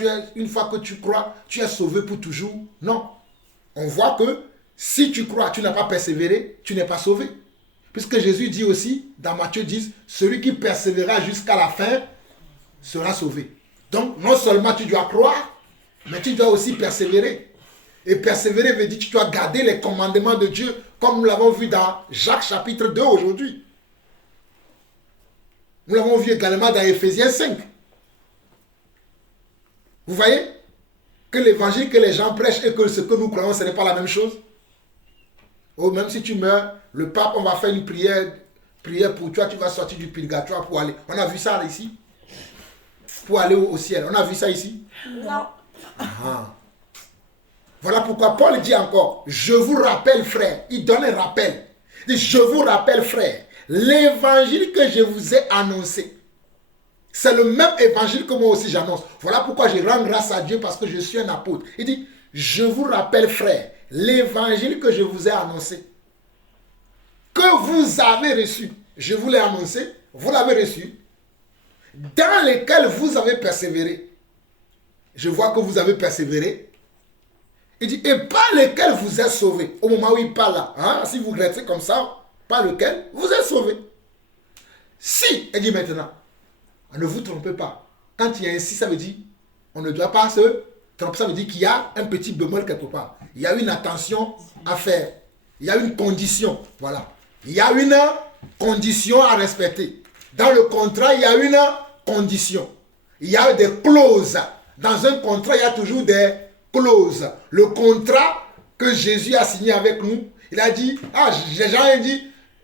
tu es sauvé pour toujours. Non. On voit que si tu crois, tu n'as pas persévéré, tu n'es pas sauvé. Puisque Jésus dit aussi dans Matthieu 10, celui qui persévérera jusqu'à la fin sera sauvé. Donc non seulement tu dois croire, mais tu dois aussi persévérer. Et persévérer veut dire que tu dois garder les commandements de Dieu, comme nous l'avons vu dans Jacques chapitre 2 aujourd'hui. Nous l'avons vu également dans Éphésiens 5. Vous voyez que l'évangile que les gens prêchent et que ce que nous croyons, ce n'est pas la même chose. Oh, même si tu meurs, le pape, on va faire une prière pour toi, tu vas sortir du purgatoire pour aller. On a vu ça là, ici. Pour aller au ciel. On a vu ça ici? Non. Ah. Voilà pourquoi Paul dit encore, je vous rappelle frère, il donne un rappel. Il dit, je vous rappelle frère, l'évangile que je vous ai annoncé, c'est le même évangile que moi aussi j'annonce. Voilà pourquoi je rends grâce à Dieu parce que je suis un apôtre. Il dit, je vous rappelle frère, l'évangile que je vous ai annoncé, que vous avez reçu, je vous l'ai annoncé, vous l'avez reçu, dans lesquels vous avez persévéré. Je vois que vous avez persévéré. Il dit, et par lesquels vous êtes sauvés. Au moment où il parle là, hein, si vous restez comme ça, par lequel vous êtes sauvés. Si, il dit maintenant, ne vous trompez pas. Quand il y a un si, ça veut dire, on ne doit pas se tromper. Ça veut dire qu'il y a un petit bémol quelque part. Il y a une attention à faire. Il y a une condition. Voilà. Il y a une condition à respecter. Dans le contrat, il y a une condition. Il y a des clauses. Dans un contrat, il y a toujours des clauses. Le contrat que Jésus a signé avec nous, il a dit,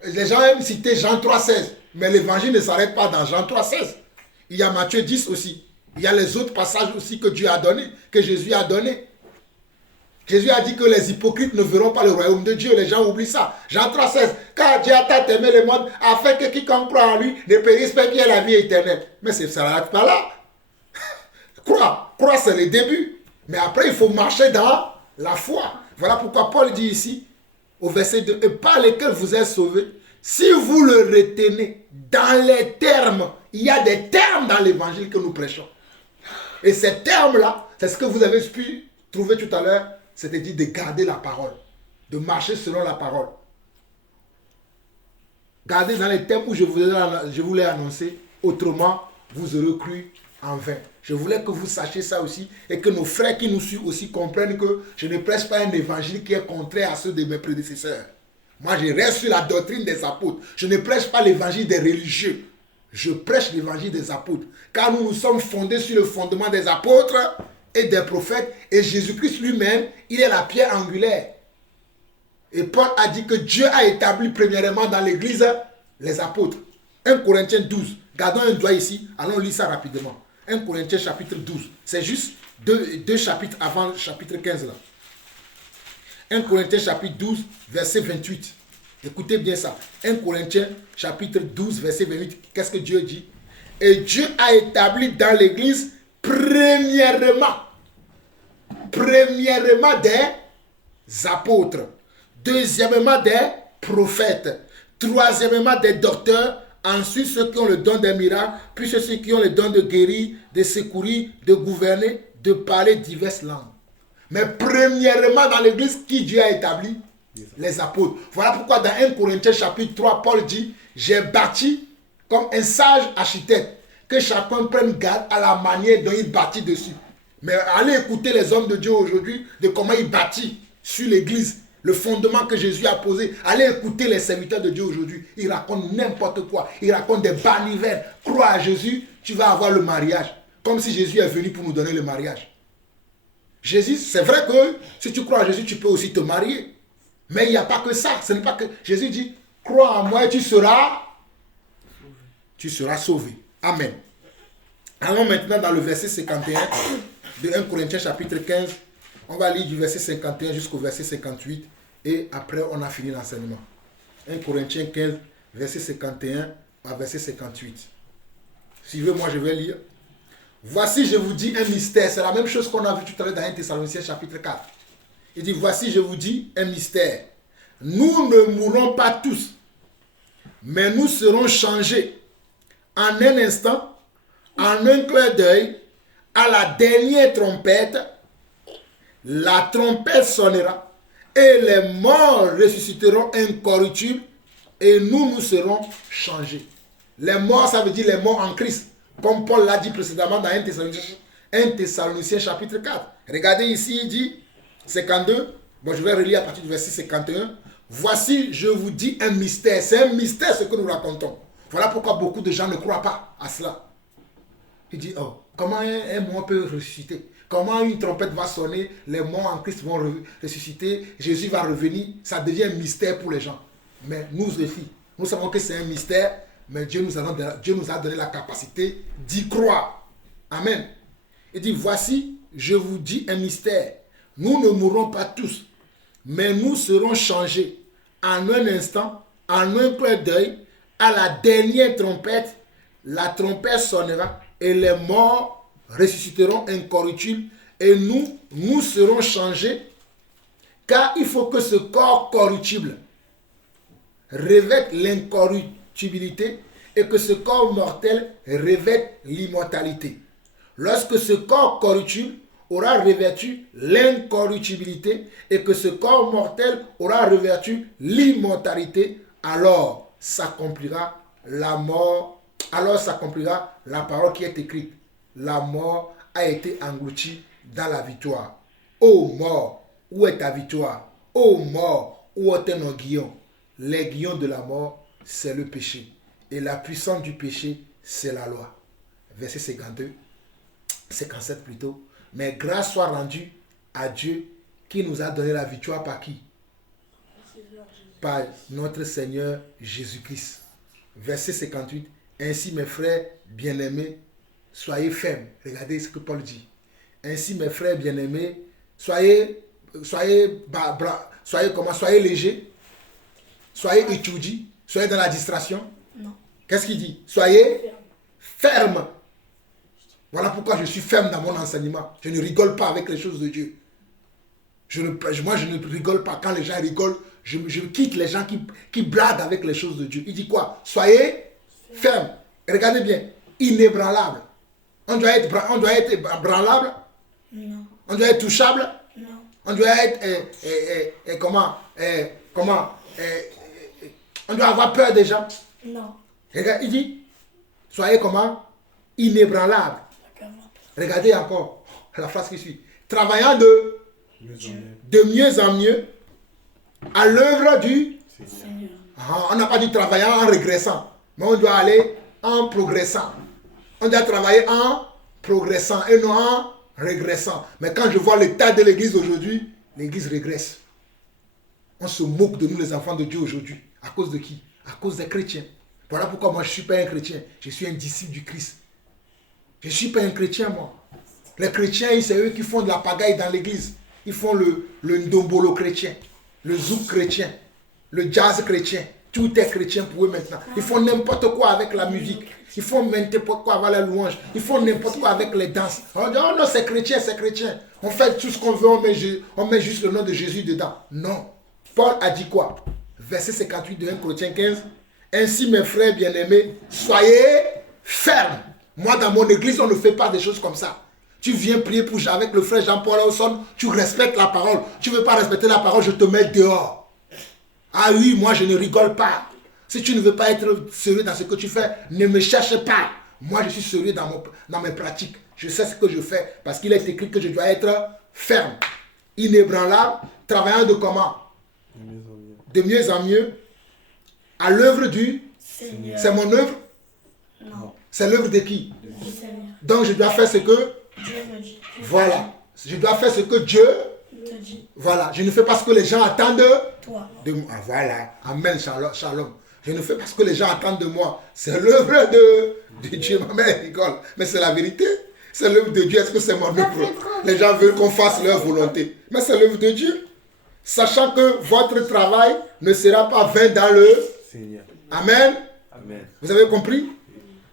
les gens aiment citer Jean 3,16, mais l'évangile ne s'arrête pas dans Jean 3,16. Il y a Matthieu 10 aussi. Il y a les autres passages aussi que Dieu a donné, que Jésus a donné. Jésus a dit que les hypocrites ne verront pas le royaume de Dieu. Les gens oublient ça. Jean 3,16. Car Dieu a tant aimé le monde afin que quiconque croit en lui ne périsse pas, qu'il y ait la vie éternelle. Mais ça ne s'arrête pas là. Croire, c'est le début. Mais après, il faut marcher dans la foi. Voilà pourquoi Paul dit ici, au verset 2, et par lesquels vous êtes sauvés, si vous le retenez dans les termes, il y a des termes dans l'évangile que nous prêchons. Et ces termes-là, c'est ce que vous avez pu trouver tout à l'heure, c'est-à-dire de garder la parole, de marcher selon la parole. Gardez dans les termes où je vous l'ai annoncé, autrement, vous aurez cru en vain. Je voulais que vous sachiez ça aussi et que nos frères qui nous suivent aussi comprennent que je ne prêche pas un évangile qui est contraire à ceux de mes prédécesseurs. Moi, je reste sur la doctrine des apôtres. Je ne prêche pas l'évangile des religieux. je prêche l'évangile des apôtres. Car nous nous sommes fondés sur le fondement des apôtres et des prophètes. Et Jésus-Christ lui-même, il est la pierre angulaire. Et Paul a dit que Dieu a établi premièrement dans l'église les apôtres. 1 Corinthiens 12. Gardons un doigt ici. Allons lire ça rapidement. 1 Corinthiens chapitre 12. C'est juste deux chapitres avant le chapitre 15 là. 1 Corinthiens chapitre 12, verset 28. Écoutez bien ça. 1 Corinthiens chapitre 12, verset 28. Qu'est-ce que Dieu dit? Et Dieu a établi dans l'église premièrement des apôtres, deuxièmement des prophètes, troisièmement des docteurs, ensuite ceux qui ont le don des miracles, puis ceux qui ont le don de guérir, de secourir, de gouverner, de parler diverses langues. Mais premièrement dans l'église, qui Dieu a établi? Les apôtres. Voilà pourquoi dans 1 Corinthiens chapitre 3, Paul dit, j'ai bâti comme un sage architecte, que chacun prenne garde à la manière dont il bâtit dessus. Mais allez écouter les hommes de Dieu aujourd'hui, de comment ils bâtissent sur l'église, le fondement que Jésus a posé. Allez écouter les serviteurs de Dieu aujourd'hui. Ils racontent n'importe quoi. Ils racontent des balivernes. Crois à Jésus, tu vas avoir le mariage. Comme si Jésus est venu pour nous donner le mariage. Jésus, c'est vrai que si tu crois à Jésus, tu peux aussi te marier. Mais il n'y a pas que ça. Ce n'est pas que Jésus dit, crois en moi et tu seras sauvé. Amen. Allons maintenant dans le verset 51 de 1 Corinthiens chapitre 15. On va lire du verset 51 jusqu'au verset 58 et après on a fini l'enseignement. 1 Corinthiens 15, verset 51 à verset 58. Suivez, moi je vais lire. Voici, je vous dis un mystère. C'est la même chose qu'on a vu tout à l'heure dans 1 Thessaloniciens chapitre 4. Il dit, voici, je vous dis un mystère. Nous ne mourrons pas tous, mais nous serons changés en un instant, en un clin d'œil, à la dernière trompette. La trompette sonnera et les morts ressusciteront incorruptibles et nous serons changés. Les morts, ça veut dire les morts en Christ. Comme Paul l'a dit précédemment dans 1 Thessaloniciens chapitre 4. Regardez ici, il dit 52. Bon, je vais relire à partir du verset 51. Voici, je vous dis un mystère. C'est un mystère ce que nous racontons. Voilà pourquoi beaucoup de gens ne croient pas à cela. Il dit, oh, comment un mort peut ressusciter? Comment une trompette va sonner? Les morts en Christ vont ressusciter. Jésus va revenir. Ça devient un mystère pour les gens. Mais nous aussi, nous savons que c'est un mystère. Mais Dieu nous a donné la capacité d'y croire. Amen. Il dit, voici, je vous dis un mystère. Nous ne mourrons pas tous, mais nous serons changés en un instant, en un clin d'œil, à la dernière trompette. La trompette sonnera et les morts ressusciteront incorruptibles et nous serons changés, car il faut que ce corps corruptible revête l'incorruptibilité et que ce corps mortel revête l'immortalité. Lorsque ce corps corruptible aura revêtu l'incorruptibilité et que ce corps mortel aura revêtu l'immortalité, alors s'accomplira la mort, alors s'accomplira la parole qui est écrite. La mort a été engloutie dans la victoire. Ô mort, où est ta victoire? Ô mort, où est ton aiguillon? L'aiguillon de la mort, c'est le péché. Et la puissance du péché, c'est la loi. Verset 52, 57 plutôt. Mais grâce soit rendue à Dieu qui nous a donné la victoire par qui? Par notre Seigneur Jésus-Christ. Verset 58. Ainsi mes frères bien-aimés, soyez fermes. Regardez ce que Paul dit. Ainsi mes frères bien-aimés, soyez légers, soyez étourdis, soyez dans la distraction. Non. Qu'est-ce qu'il dit? Soyez fermes. Voilà pourquoi je suis ferme dans mon enseignement. Je ne rigole pas avec les choses de Dieu. Moi, je ne rigole pas. Quand les gens rigolent, je quitte les gens qui blaguent avec les choses de Dieu. Il dit quoi? Soyez fermes. Regardez bien. Inébranlable. On doit être branlable? Non. On doit être touchable? Non. On doit être... on doit avoir peur des gens? Non. Regarde, il dit, soyez comment? Inébranlable. Regardez encore la phrase qui suit. Travaillant de mieux en mieux à l'œuvre du Seigneur. On n'a pas dit travaillant en régressant. Mais on doit aller en progressant. On doit travailler en progressant et non en régressant. Mais quand je vois l'état de l'église aujourd'hui, l'église régresse. On se moque de nous les enfants de Dieu aujourd'hui. À cause de qui? À cause des chrétiens. Voilà pourquoi moi je ne suis pas un chrétien. Je suis un disciple du Christ. Je ne suis pas un chrétien moi. Les chrétiens, c'est eux qui font de la pagaille dans l'église. Ils font le ndombolo chrétien, le zouk chrétien, le jazz chrétien. Tout est chrétien pour eux maintenant. Ils font n'importe quoi avec la musique. Ils font n'importe quoi avec la louange. Ils font n'importe quoi avec les danses. On dit, oh non, c'est chrétien, c'est chrétien. On fait tout ce qu'on veut, on met juste le nom de Jésus dedans. Non. Paul a dit quoi? Verset 58 de 1 Corinthiens 15. Ainsi, mes frères bien-aimés, soyez fermes. Moi, dans mon église, on ne fait pas des choses comme ça. Tu viens prier avec le frère Jean-Paul Ausson, tu respectes la parole. Tu ne veux pas respecter la parole, je te mets dehors. Ah oui, moi, je ne rigole pas. Si tu ne veux pas être sérieux dans ce que tu fais, ne me cherche pas. Moi, je suis sérieux dans mes pratiques. Je sais ce que je fais parce qu'il est écrit que je dois être ferme, inébranlable, travaillant de comment? De mieux en mieux, à l'œuvre du Seigneur. C'est mon œuvre? Non. C'est l'œuvre de qui? Du Seigneur. Donc je dois faire ce que Dieu me dit. Voilà. Je dois faire ce que Dieu te dit. Voilà. Je ne fais pas ce que les gens attendent Toi. de moi. Ah, voilà. Amen. Shalom. Je ne fais pas ce que les gens attendent de moi. C'est l'œuvre de Dieu. Ma mère rigole. Mais c'est la vérité. C'est l'œuvre de Dieu. Est-ce que c'est mon œuvre? Les gens veulent qu'on fasse leur volonté. Mais c'est l'œuvre de Dieu. Sachant que votre travail ne sera pas vain dans le Seigneur. Amen. Amen. Vous avez compris?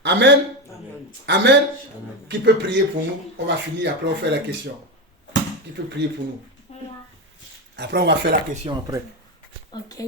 Amen. Amen. Amen. Amen. Qui peut prier pour nous? On va finir, après on fait la question. Qui peut prier pour nous? Après on va faire la question après. Ok.